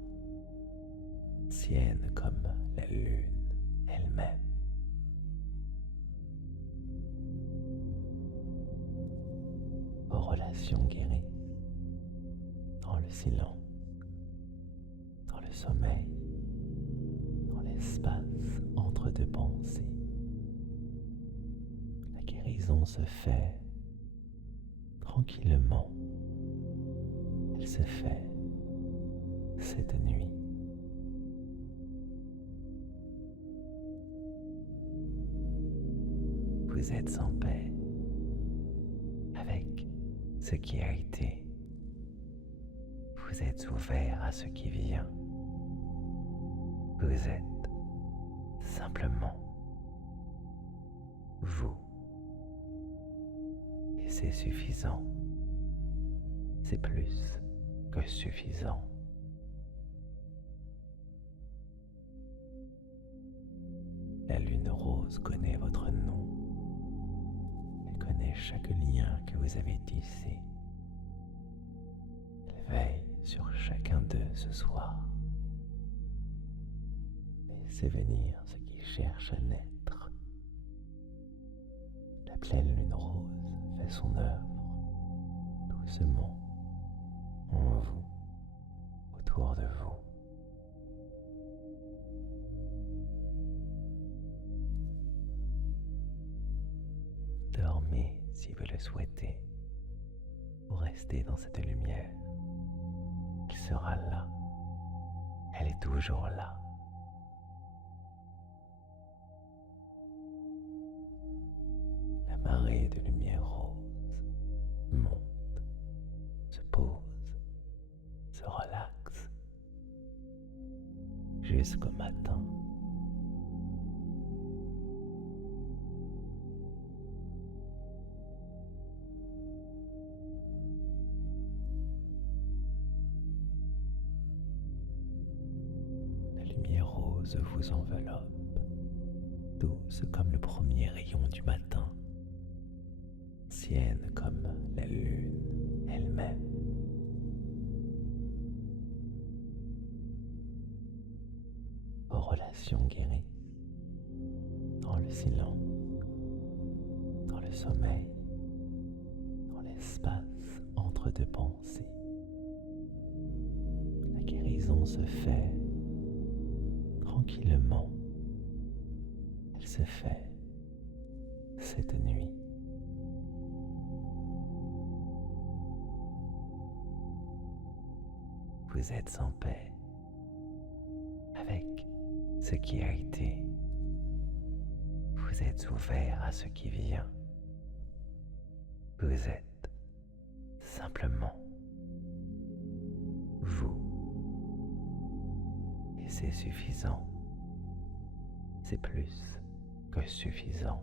ancienne comme la lune elle-même. Vos relations guérissent dans le silence, dans le sommeil, dans l'espace entre deux pensées. La guérison se fait tranquillement. Elle se fait cette nuit. Vous êtes en paix avec ce qui a été. Vous êtes ouvert à ce qui vient. Vous êtes simplement vous. Et c'est suffisant. C'est plus que suffisant. La lune rose connaît votre nom. Elle connaît chaque lien que vous avez tissé. Elle veille sur chacun d'eux ce soir. Laissez venir ce qui cherche à naître. La pleine lune rose fait son œuvre doucement en vous, autour de vous. Dormez si vous le souhaitez, ou restez dans cette lumière. Elle sera là, elle est toujours là. La marée de lumière rose monte, se pose, se relaxe jusqu'au matin. La lumière rose vous enveloppe, douce comme le premier rayon du matin, ancienne comme la lune elle-même. Vos relations guérissent dans le silence, dans le sommeil, dans l'espace entre deux pensées. La guérison se fait tranquillement. Elle se fait cette nuit. Vous êtes en paix avec ce qui a été. Vous êtes ouvert à ce qui vient. Vous êtes simplement vous. Et c'est suffisant. C'est plus que suffisant.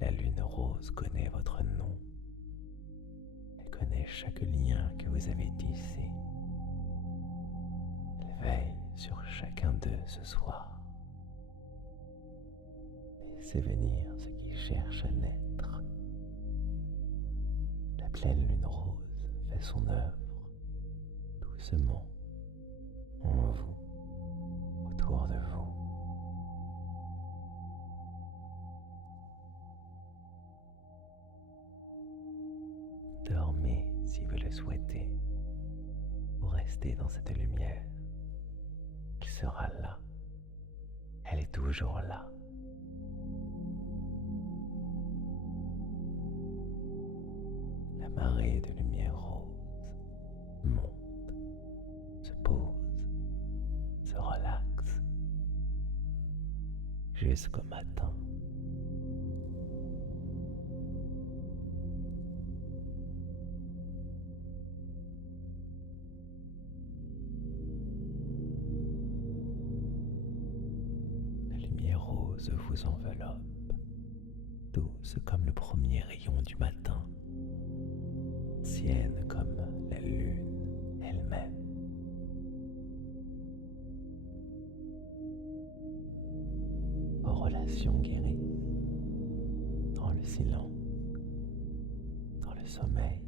La lune rose connaît votre nom. Elle connaît chaque lien que vous avez tissé. Elle veille sur chacun d'eux ce soir. Laissez venir ce qui cherche à naître. La pleine lune rose fait son œuvre doucement en vous, autour de vous. Dormez si vous le souhaitez, ou restez dans cette lumière. Elle sera là. Elle est toujours là. La marée de lumière rose monte, se pose, se relaxe jusqu'au matin. La lumière rose vous enveloppe, douce comme le premier rayon du matin, ancienne comme la lune elle-même. Vos relations guérissent dans le silence, dans le sommeil,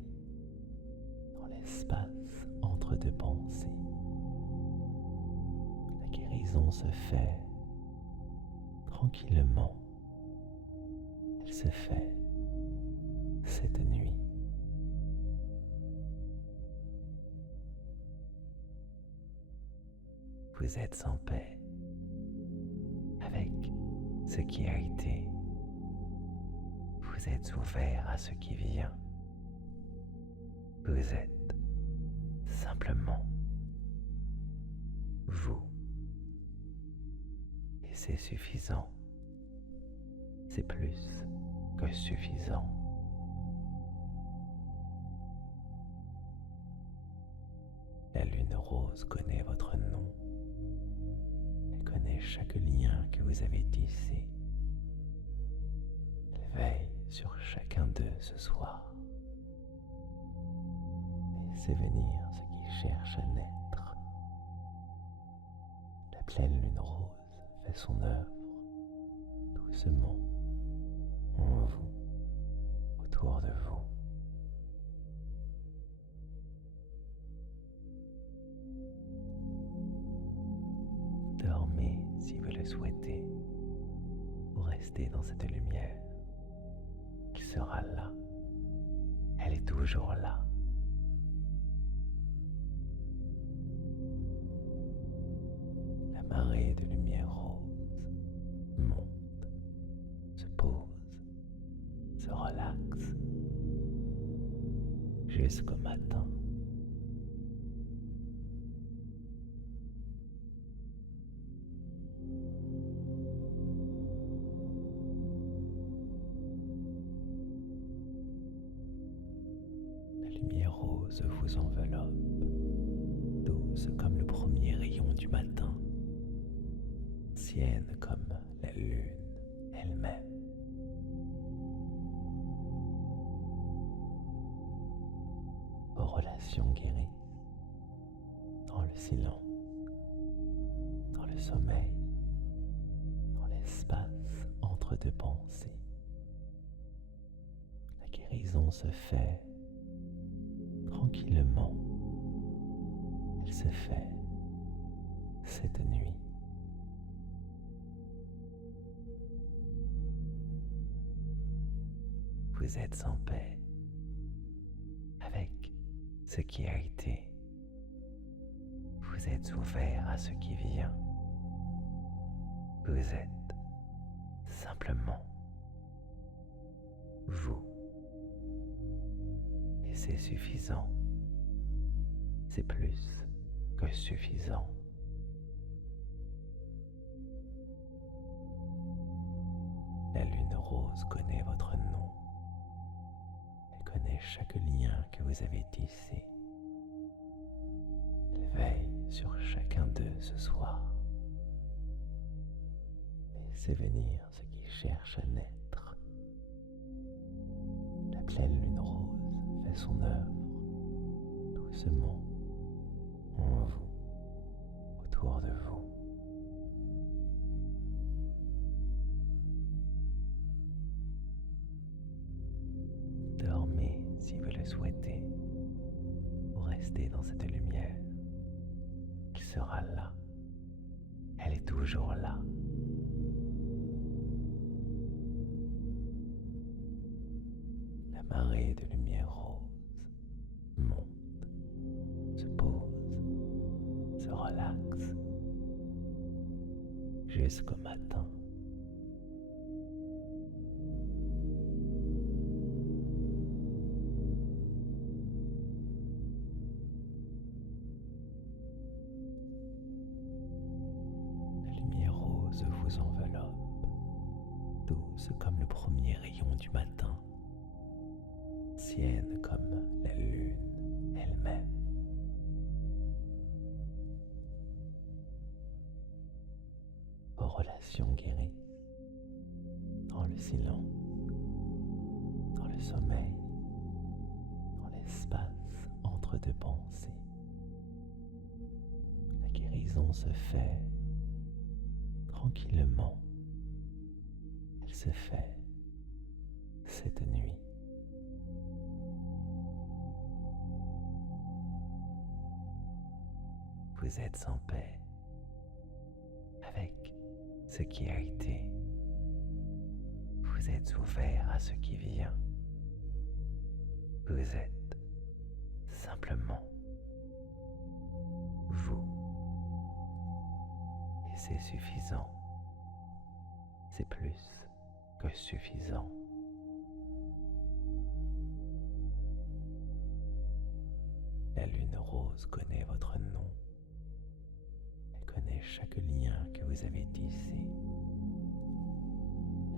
dans l'espace entre deux pensées. La guérison se fait tranquillement. Elle se fait cette nuit. Vous êtes en paix avec ce qui a été. Vous êtes ouvert à ce qui vient. Vous êtes simplement vous. Et c'est suffisant. C'est plus que suffisant. La lune rose connaît votre nom. Elle connaît chaque lien que vous avez tissé. Elle veille sur chacun d'eux ce soir. Laissez venir ce qui cherche à naître. La pleine lune rose fait son œuvre doucement en vous, autour de vous. Dormez si vous le souhaitez, ou restez dans cette lumière. Elle sera là. Elle est toujours là. La marée de lumière rose monte, se pose, se relaxe jusqu'au matin. La lumière rose vous enveloppe, douce comme le premier rayon du matin, ancienne comme la lune elle-même. Vos relations guérissent dans le silence, dans le sommeil, dans l'espace entre deux pensées. La guérison se fait tranquillement. Elle se fait cette nuit. Vous êtes en paix avec ce qui a été. Vous êtes ouvert à ce qui vient. Vous êtes simplement vous. Et c'est suffisant. C'est plus que suffisant. rose connaît votre nom. Elle connaît chaque lien que vous avez tissé. Elle veille sur chacun d'eux ce soir. Laissez venir ce qui cherche à naître. La pleine lune rose fait son œuvre, doucement, en vous, autour de vous. Dormez si vous le souhaitez, ou restez dans cette lumière. Elle sera là, elle est toujours là. La marée de lumière rose monte, se pose, se relaxe jusqu'au matin. La lumière rose vous enveloppe, douce comme le premier rayon du matin, ancienne comme la lune elle-même. Vos relations guérissent dans le silence, dans le sommeil, dans l'espace entre deux pensées. La guérison se fait tranquillement. Elle se fait cette nuit. Vous êtes en paix avec ce qui a été. Vous êtes ouvert à ce qui vient. Vous êtes simplement vous. Et c'est suffisant. C'est plus que suffisant. La lune rose connaît votre nom. Elle connaît chaque lien que vous avez tissé.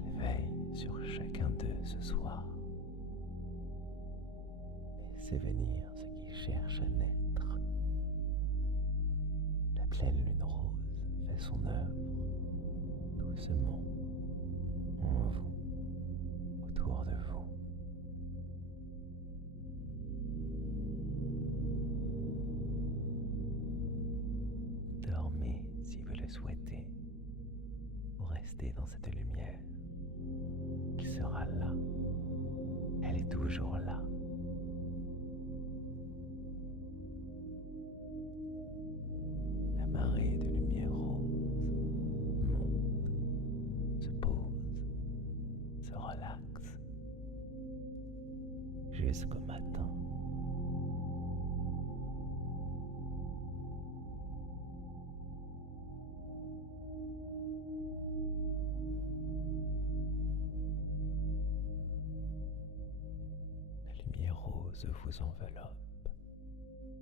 Elle veille sur chacun d'eux ce soir. Laissez venir ce qui cherche à naître. La pleine lune rose fait son œuvre, doucement, en vous, autour de vous. Dormez si vous le souhaitez, ou restez dans cette lumière. Elle sera là, elle est toujours là. La marée de lumière rose monte, se pose, se relaxe jusqu'au matin. La lumière rose vous enveloppe,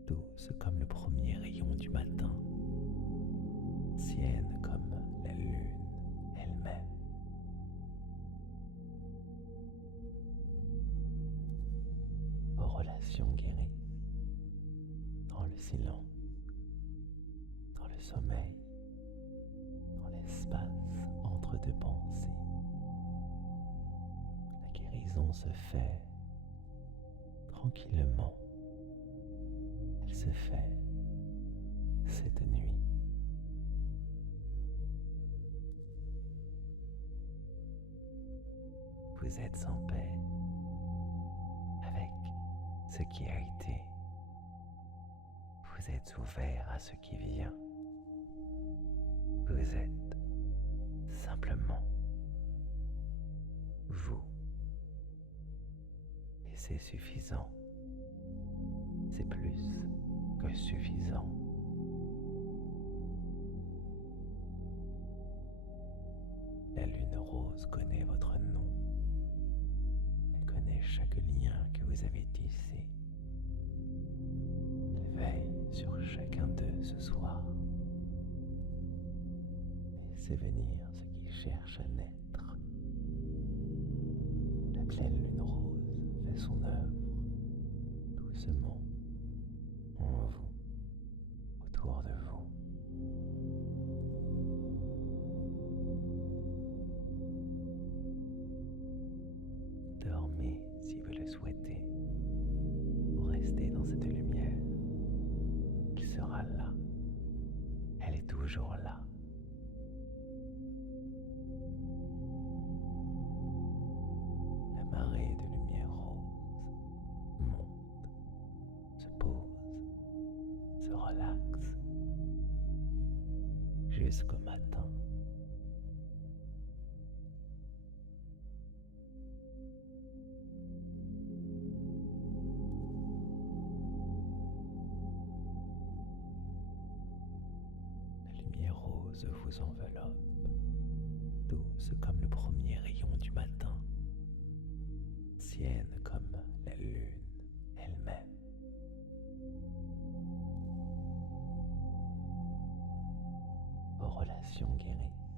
douce comme le premier rayon du matin, ancienne comme la lune elle-même. Vos relations guérissent dans le silence, dans le sommeil, dans l'espace entre deux pensées. La guérison se fait tranquillement. Elle se fait cette nuit. Vous êtes en paix avec ce qui a été. Vous êtes ouvert à ce qui vient. Vous êtes simplement vous. Et c'est suffisant. C'est plus que suffisant. La lune rose connaît votre nom. Elle connaît chaque lien que vous avez tissé. Elle veille sur chacun d'eux ce soir. Laissez venir ce qui cherche à naître. son œuvre doucement en vous, autour de vous. Dormez si vous le souhaitez, ou restez dans cette lumière. Elle sera là, elle est toujours là. La marée de lumière rose monte, se pose, se relaxe jusqu'au matin. La lumière rose vous enveloppe, douce comme le premier rayon du matin, ancienne comme la lune elle-même. Vos relations guérissent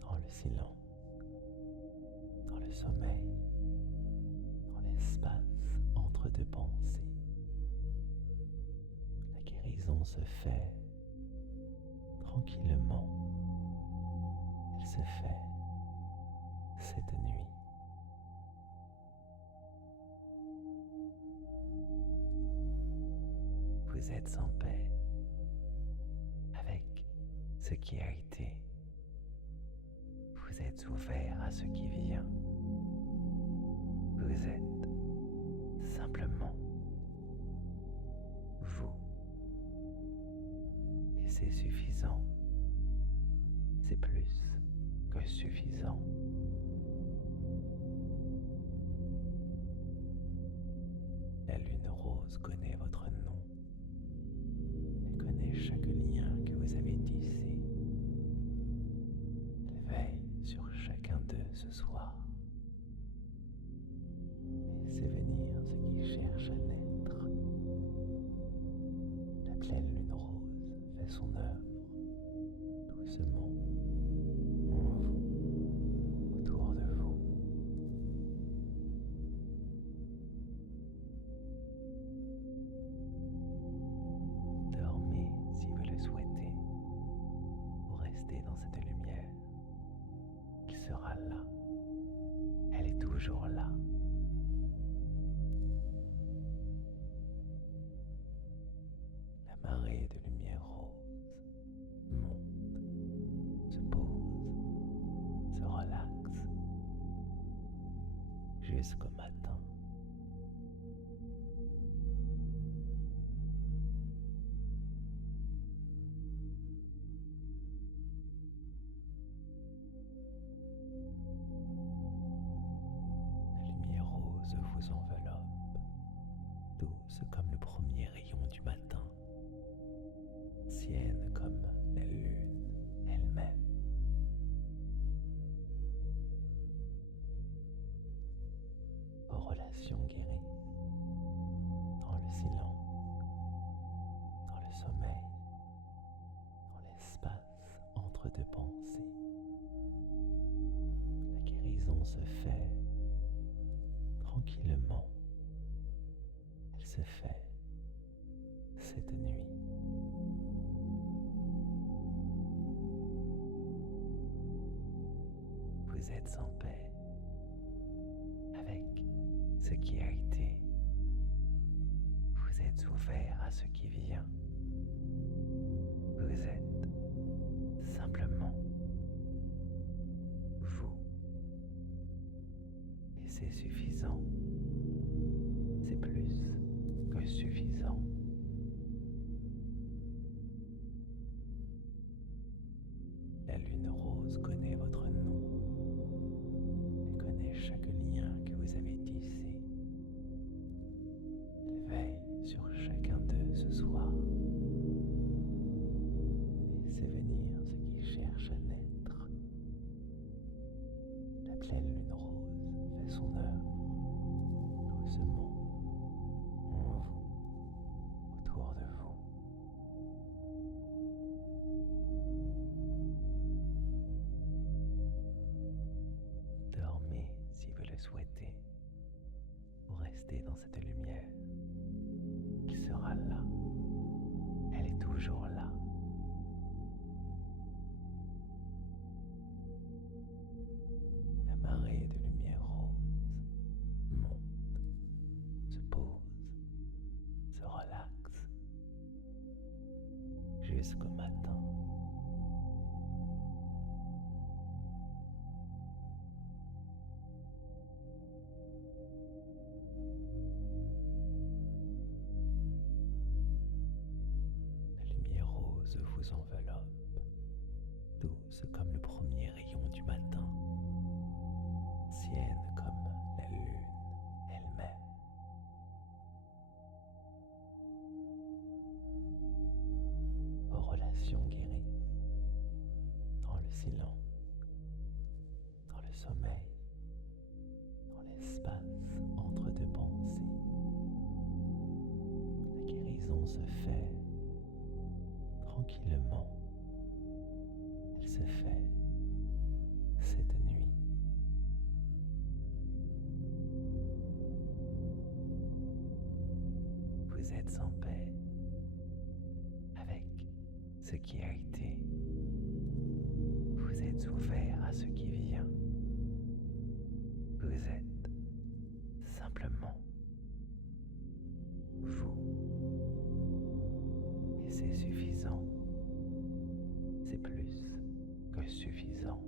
dans le silence, dans le sommeil, dans l'espace entre deux pensées. La guérison se fait tranquillement. Elle se fait cette nuit. Vous êtes en paix avec ce qui a été. Vous êtes ouvert à ce qui vient. Vous êtes simplement vous. Et c'est suffisant. C'est plus que suffisant. La lune rose connaît votre nom. Elle connaît chaque lien que vous avez tissé. Elle veille sur chacun d'eux ce soir. Laissez venir ce qui cherche à naître. La pleine lune rose fait son œuvre doucement en vous, autour de vous. Dormez si vous le souhaitez, ou restez dans cette lumière. Elle sera là, elle est toujours là. La marée de lumière rose monte, se pose, se relaxe jusqu'au matin. La lumière rose vous enveloppe, douce comme le premier rayon du matin, ancienne comme la lune elle-même. Vos relations guérissent dans le silence, dans le sommeil, dans l'espace entre deux pensées. La guérison se fait tranquillement. Elle se fait cette nuit. Vous êtes en paix avec ce qui a été. Vous êtes ouvert à ce qui vient. Vous êtes simplement vous. Et c'est suffisant. C'est plus que suffisant. La lune rose connaît votre nom. Elle connaît chaque lien que vous avez tissé. Elle veille sur chacun d'eux ce soir. Laissez venir ce qui cherche à naître. La pleine lune rose fait son œuvre doucement en vous, cette lumière. Il sera là. Elle est toujours là. La marée de lumière rose monte, se pose, se relaxe jusqu'au matin. La lumière rose vous enveloppe, douce comme le premier rayon du matin, ancienne comme la lune elle-même. Vos relations guérissent dans le silence, dans le sommeil, dans l'espace entre deux pensées. La guérison se fait tranquillement. Elle se fait cette nuit. Vous êtes en paix avec ce qui a été. Vous êtes ouvert à ce qui vient. Vous êtes simplement vous. Et c'est suffisant. C'est plus que suffisant.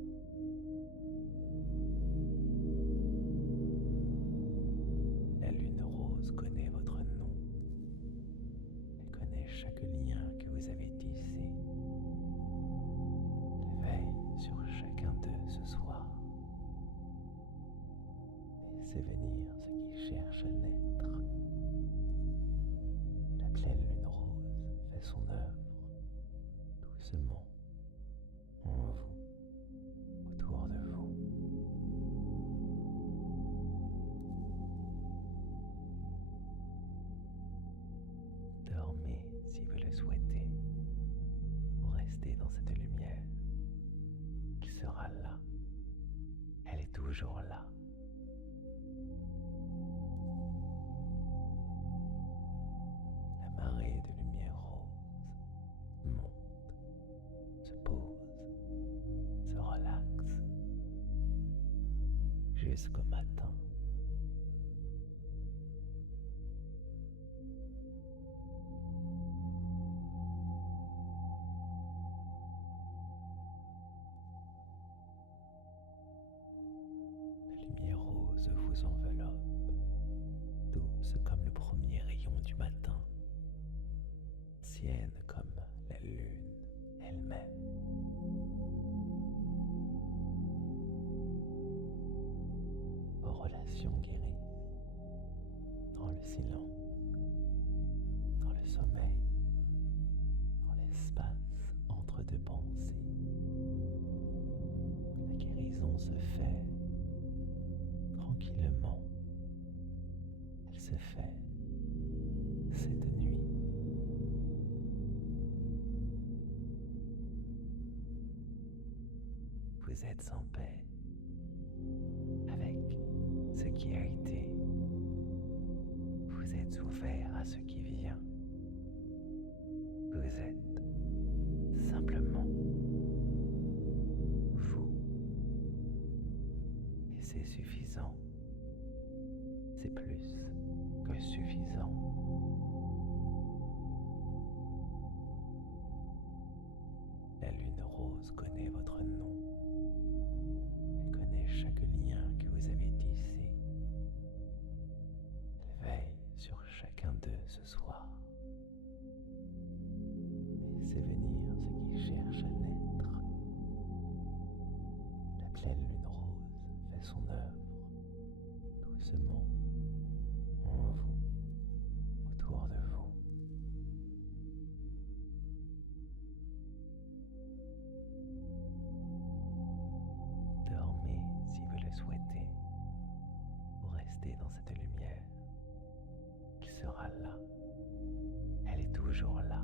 La lune rose connaît votre nom. Elle connaît chaque lien que vous avez tissé. Elle veille sur chacun d'eux ce soir. Laissez venir ce qui cherche à naître. La pleine lune rose fait son œuvre doucement en vous, autour de vous. Dormez si vous le souhaitez, ou restez dans cette lumière. Il sera là. Elle est toujours là. La marée de lumière rose monte, se pose, se relaxe jusqu'au matin. La lumière rose vous enveloppe, douce comme le premier rayon du matin, ancienne comme la lune elle-même. Vos relations guérissent dans le silence, dans le sommeil, dans l'espace entre deux pensées. La guérison se fait tranquillement. Elle se fait cette nuit. Vous êtes en paix avec ce qui a été. Vous êtes ouvert à ce qui vient. Vous êtes simplement vous. Et c'est suffisant. C'est plus que suffisant. La lune rose connaît votre nom. Elle connaît chaque lien que vous avez tissé. Elle veille sur chacun d'eux ce soir. Laissez venir ce qui cherche à naître. La pleine lune rose fait son œuvre doucement en vous, autour de vous. Dormez si vous le souhaitez, ou restez dans cette lumière. Il sera là. Elle est toujours là.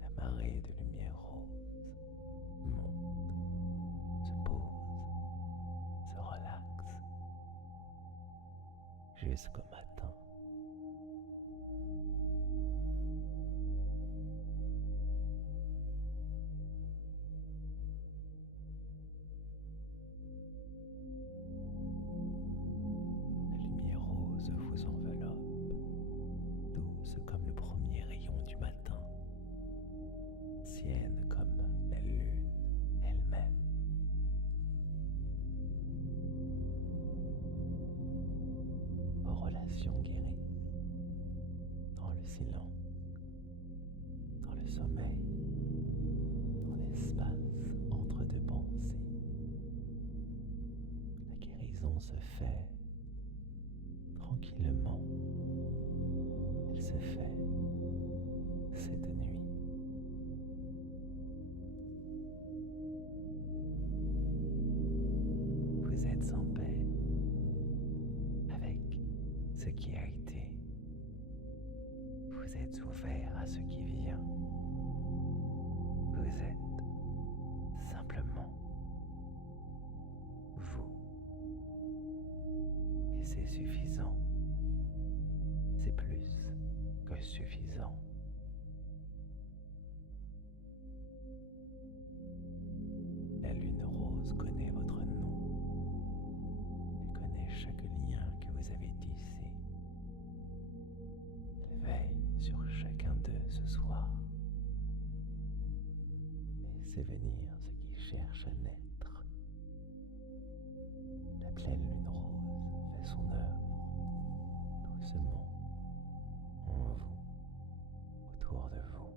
La marée de lumière rose monte, se pose, jusqu'au matin. La lumière rose vous enveloppe, douce comme le premier rayon du matin, ancienne comme la lune elle-même. Vos relations guéries, dans le silence, dans le sommeil, dans l'espace entre deux pensées. La guérison se fait tranquillement. Elle se fait cette nuit. Vous êtes en paix avec ce qui a été. Vous êtes ouvert à ce qui vient. Vous êtes simplement vous. Et c'est suffisant. C'est plus que suffisant. La lune rose connaît votre nom. Elle connaît chaque lien que vous avez tissé. Elle veille sur chacun d'eux ce soir. Laissez venir ce qui cherche à naître. La pleine lune rose fait son œuvre doucement en vous, autour de vous.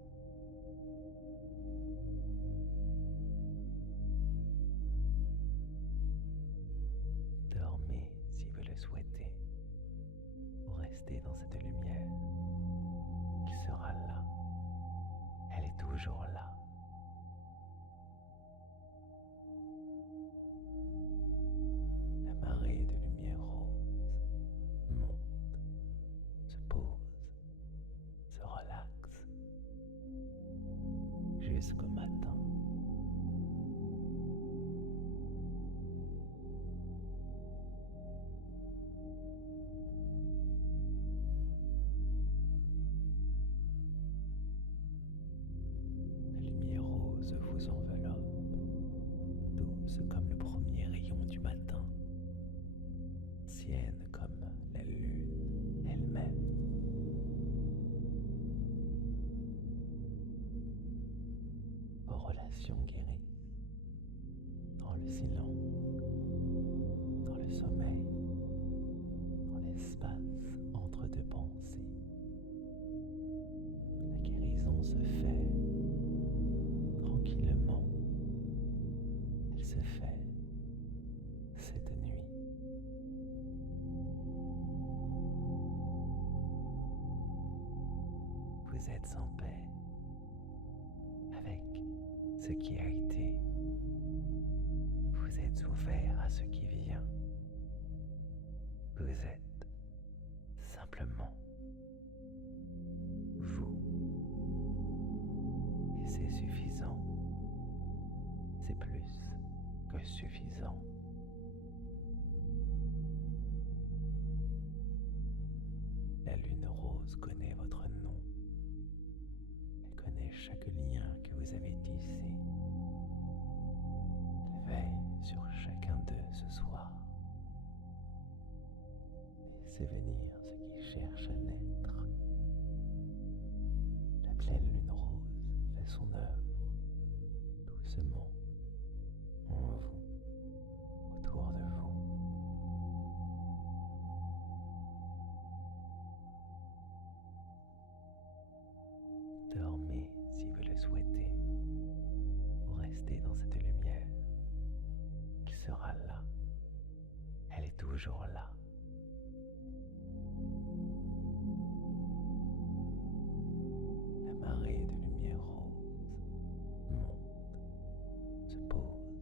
Dormez si vous le souhaitez, ou restez dans cette lumière. Elle sera là, elle est toujours là. La marée de lumière rose monte, se pose, se relaxe, jusqu'au matin. La lumière rose vous enveloppe, douce comme le premier rayon du matin, ancienne comme la lune elle-même. Vos relations guéries, dans le silence, dans le sommeil, dans l'espace entre deux pensées. La guérison se fait tranquillement. Elle se fait cette nuit. Vous êtes en paix avec ce qui a été. Vous êtes ouvert à ce qui vient. Vous êtes simplement vous. Et c'est suffisant. C'est plus que suffisant. La lune rose connaît votre nom. Elle connaît chaque lien que vous avez tissé. Elle veille sur chacun d'eux ce soir. Laissez venir ce qui cherche à naître. La pleine lune rose fait son œuvre doucement en vous, autour de vous. Dormez si vous le souhaitez, ou restez dans cette lumière. Elle sera là, elle est toujours là. La marée de lumière rose monte, se pose,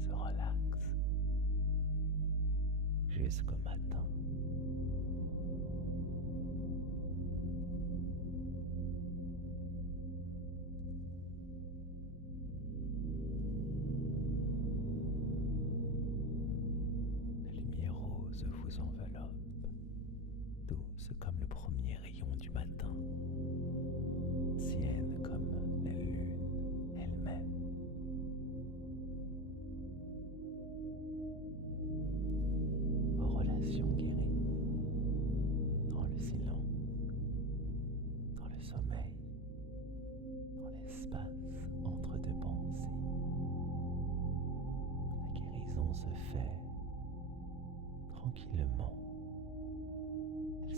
se relaxe, jusqu'au matin. La lumière rose vous enveloppe,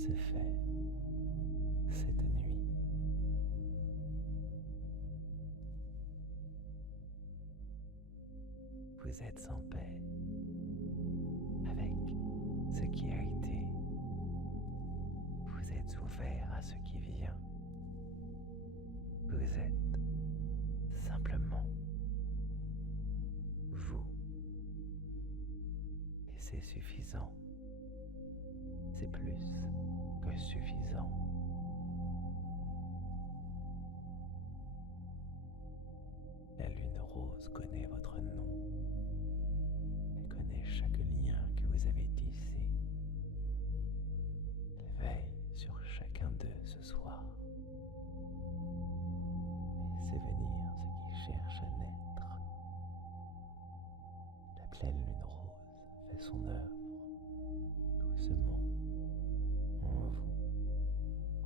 se fait cette nuit. Vous êtes en paix avec ce qui a été. Vous êtes ouvert à ce qui vient. Vous êtes simplement vous. Et c'est suffisant. C'est plus que suffisant. La lune rose connaît votre nom. Elle connaît chaque lien que vous avez tissé. Elle veille sur chacun d'eux ce soir. Laissez venir ce qui cherche à naître. La pleine lune rose fait son œuvre doucement en vous,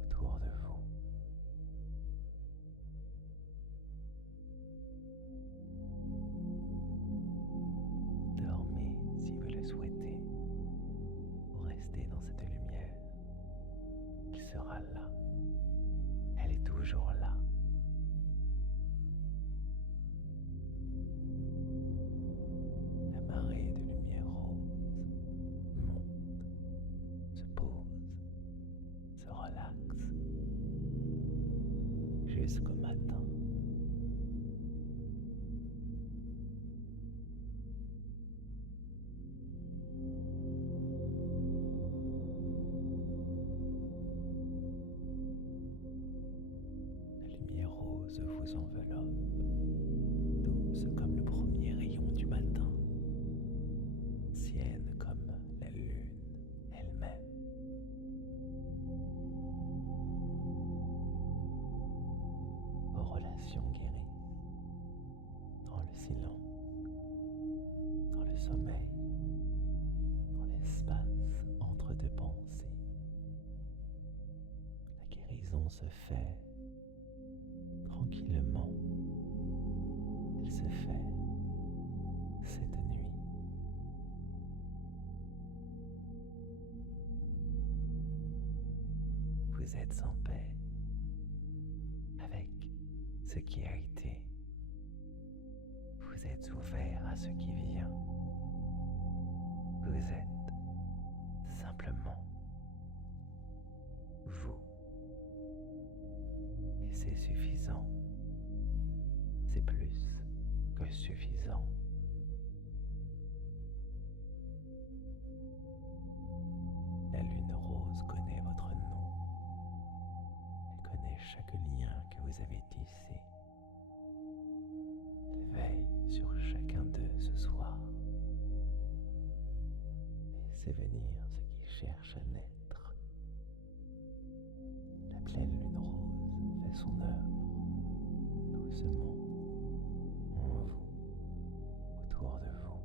autour de vous. Dormez si vous le souhaitez. Vous restez dans cette lumière. Elle sera là. Elle est toujours là. La marée de lumière rose monte, se pose, se relaxe jusqu'au matin. La lumière rose vous enveloppe, douce comme le premier rayon du matin, ancienne comme la lune elle-même. Vos relations guérissent dans le silence, dans le sommeil, dans l'espace entre deux pensées. La guérison se fait tranquillement. Elle se fait cette nuit. Vous êtes en paix avec ce qui a été. Vous êtes ouvert à ce qui vient. Vous êtes simplement vous. Et c'est suffisant. C'est plus que suffisant. La lune rose connaît votre nom. Elle connaît chaque lien que vous avez tissé. Elle veille sur chacun d'eux ce soir. Laissez venir ce qui cherche à naître. La pleine lune rose fait son œuvre doucement en vous, autour de vous.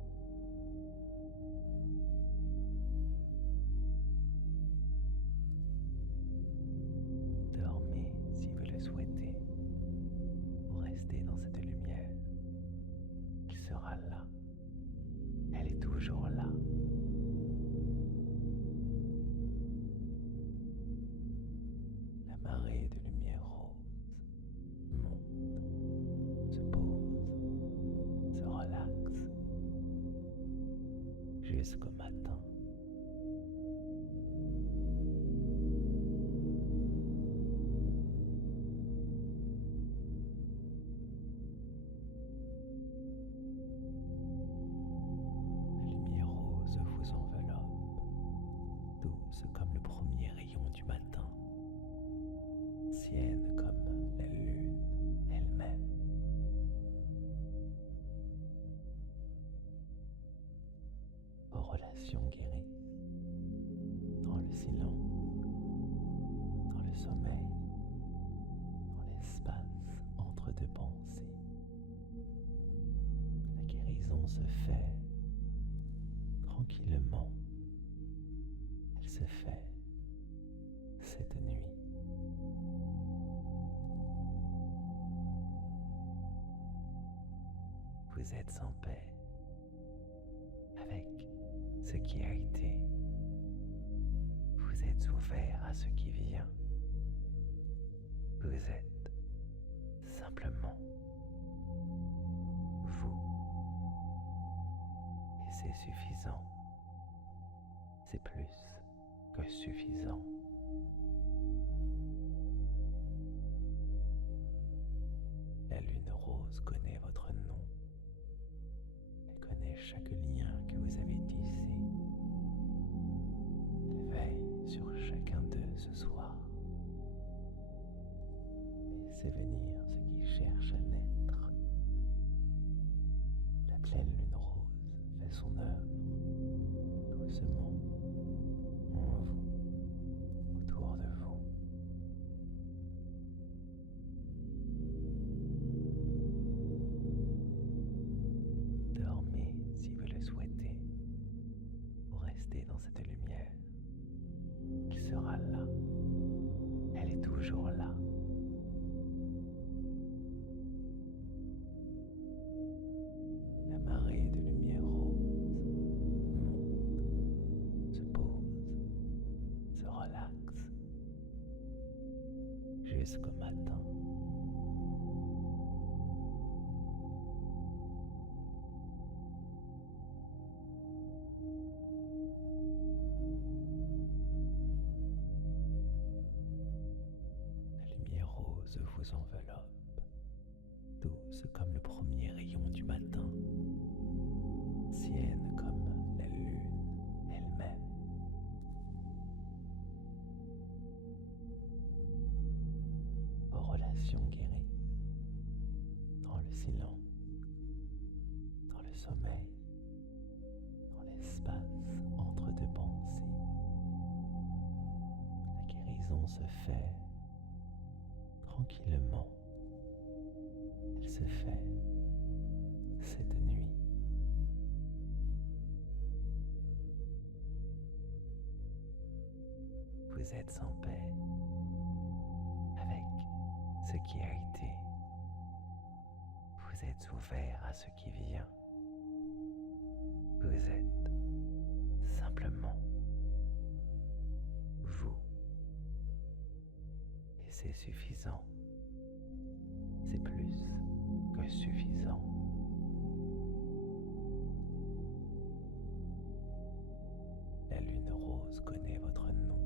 Dormez si vous le souhaitez. Vous restez dans cette lumière. Elle sera là. Elle est toujours là. La marée de lumière rose monte, se pose, se relaxe jusqu'au matin. La lumière rose vous enveloppe, douce comme le premier rayon du matin, ancienne comme la lune elle-même. Vos relations guérissent dans le silence, dans le sommeil, dans l'espace entre deux pensées. La guérison se fait tranquillement. Elle se fait cette nuit. Vous êtes en paix avec ce qui a été. Vous êtes êtes ouvert à ce qui vient. Vous êtes simplement vous. Et c'est suffisant. C'est plus que suffisant. La lune rose connaît votre nom. Elle connaît chaque lien que vous avez tissé. Elle veille sur chacun d'eux ce soir. Laissez venir ce qui cherche à naître. La pleine lune rose fait son œuvre, doucement, en vous, autour de vous. Dormez si vous le souhaitez, ou restez dans cette lumière. Elle sera là, elle est toujours là. La marée de lumière rose monte, se pose, se relaxe jusqu'au matin. La lumière rose vous enveloppe, douce comme le premier rayon du matin, ancienne comme la lune elle-même. Vos relations guérissent dans le silence, dans le sommeil, dans l'espace entre deux pensées. La guérison se fait tranquillement. Elle se fait cette nuit. Vous êtes en paix avec ce qui a été. Vous êtes ouvert à ce qui vient. Vous êtes simplement vous. Et c'est suffisant. C'est plus que suffisant. La lune rose connaît votre nom.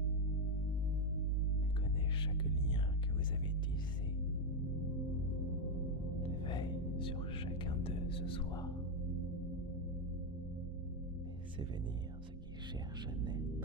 Elle connaît chaque lien que vous avez tissé. Elle veille sur chacun d'eux ce soir. Laissez venir ce qui cherche à naître.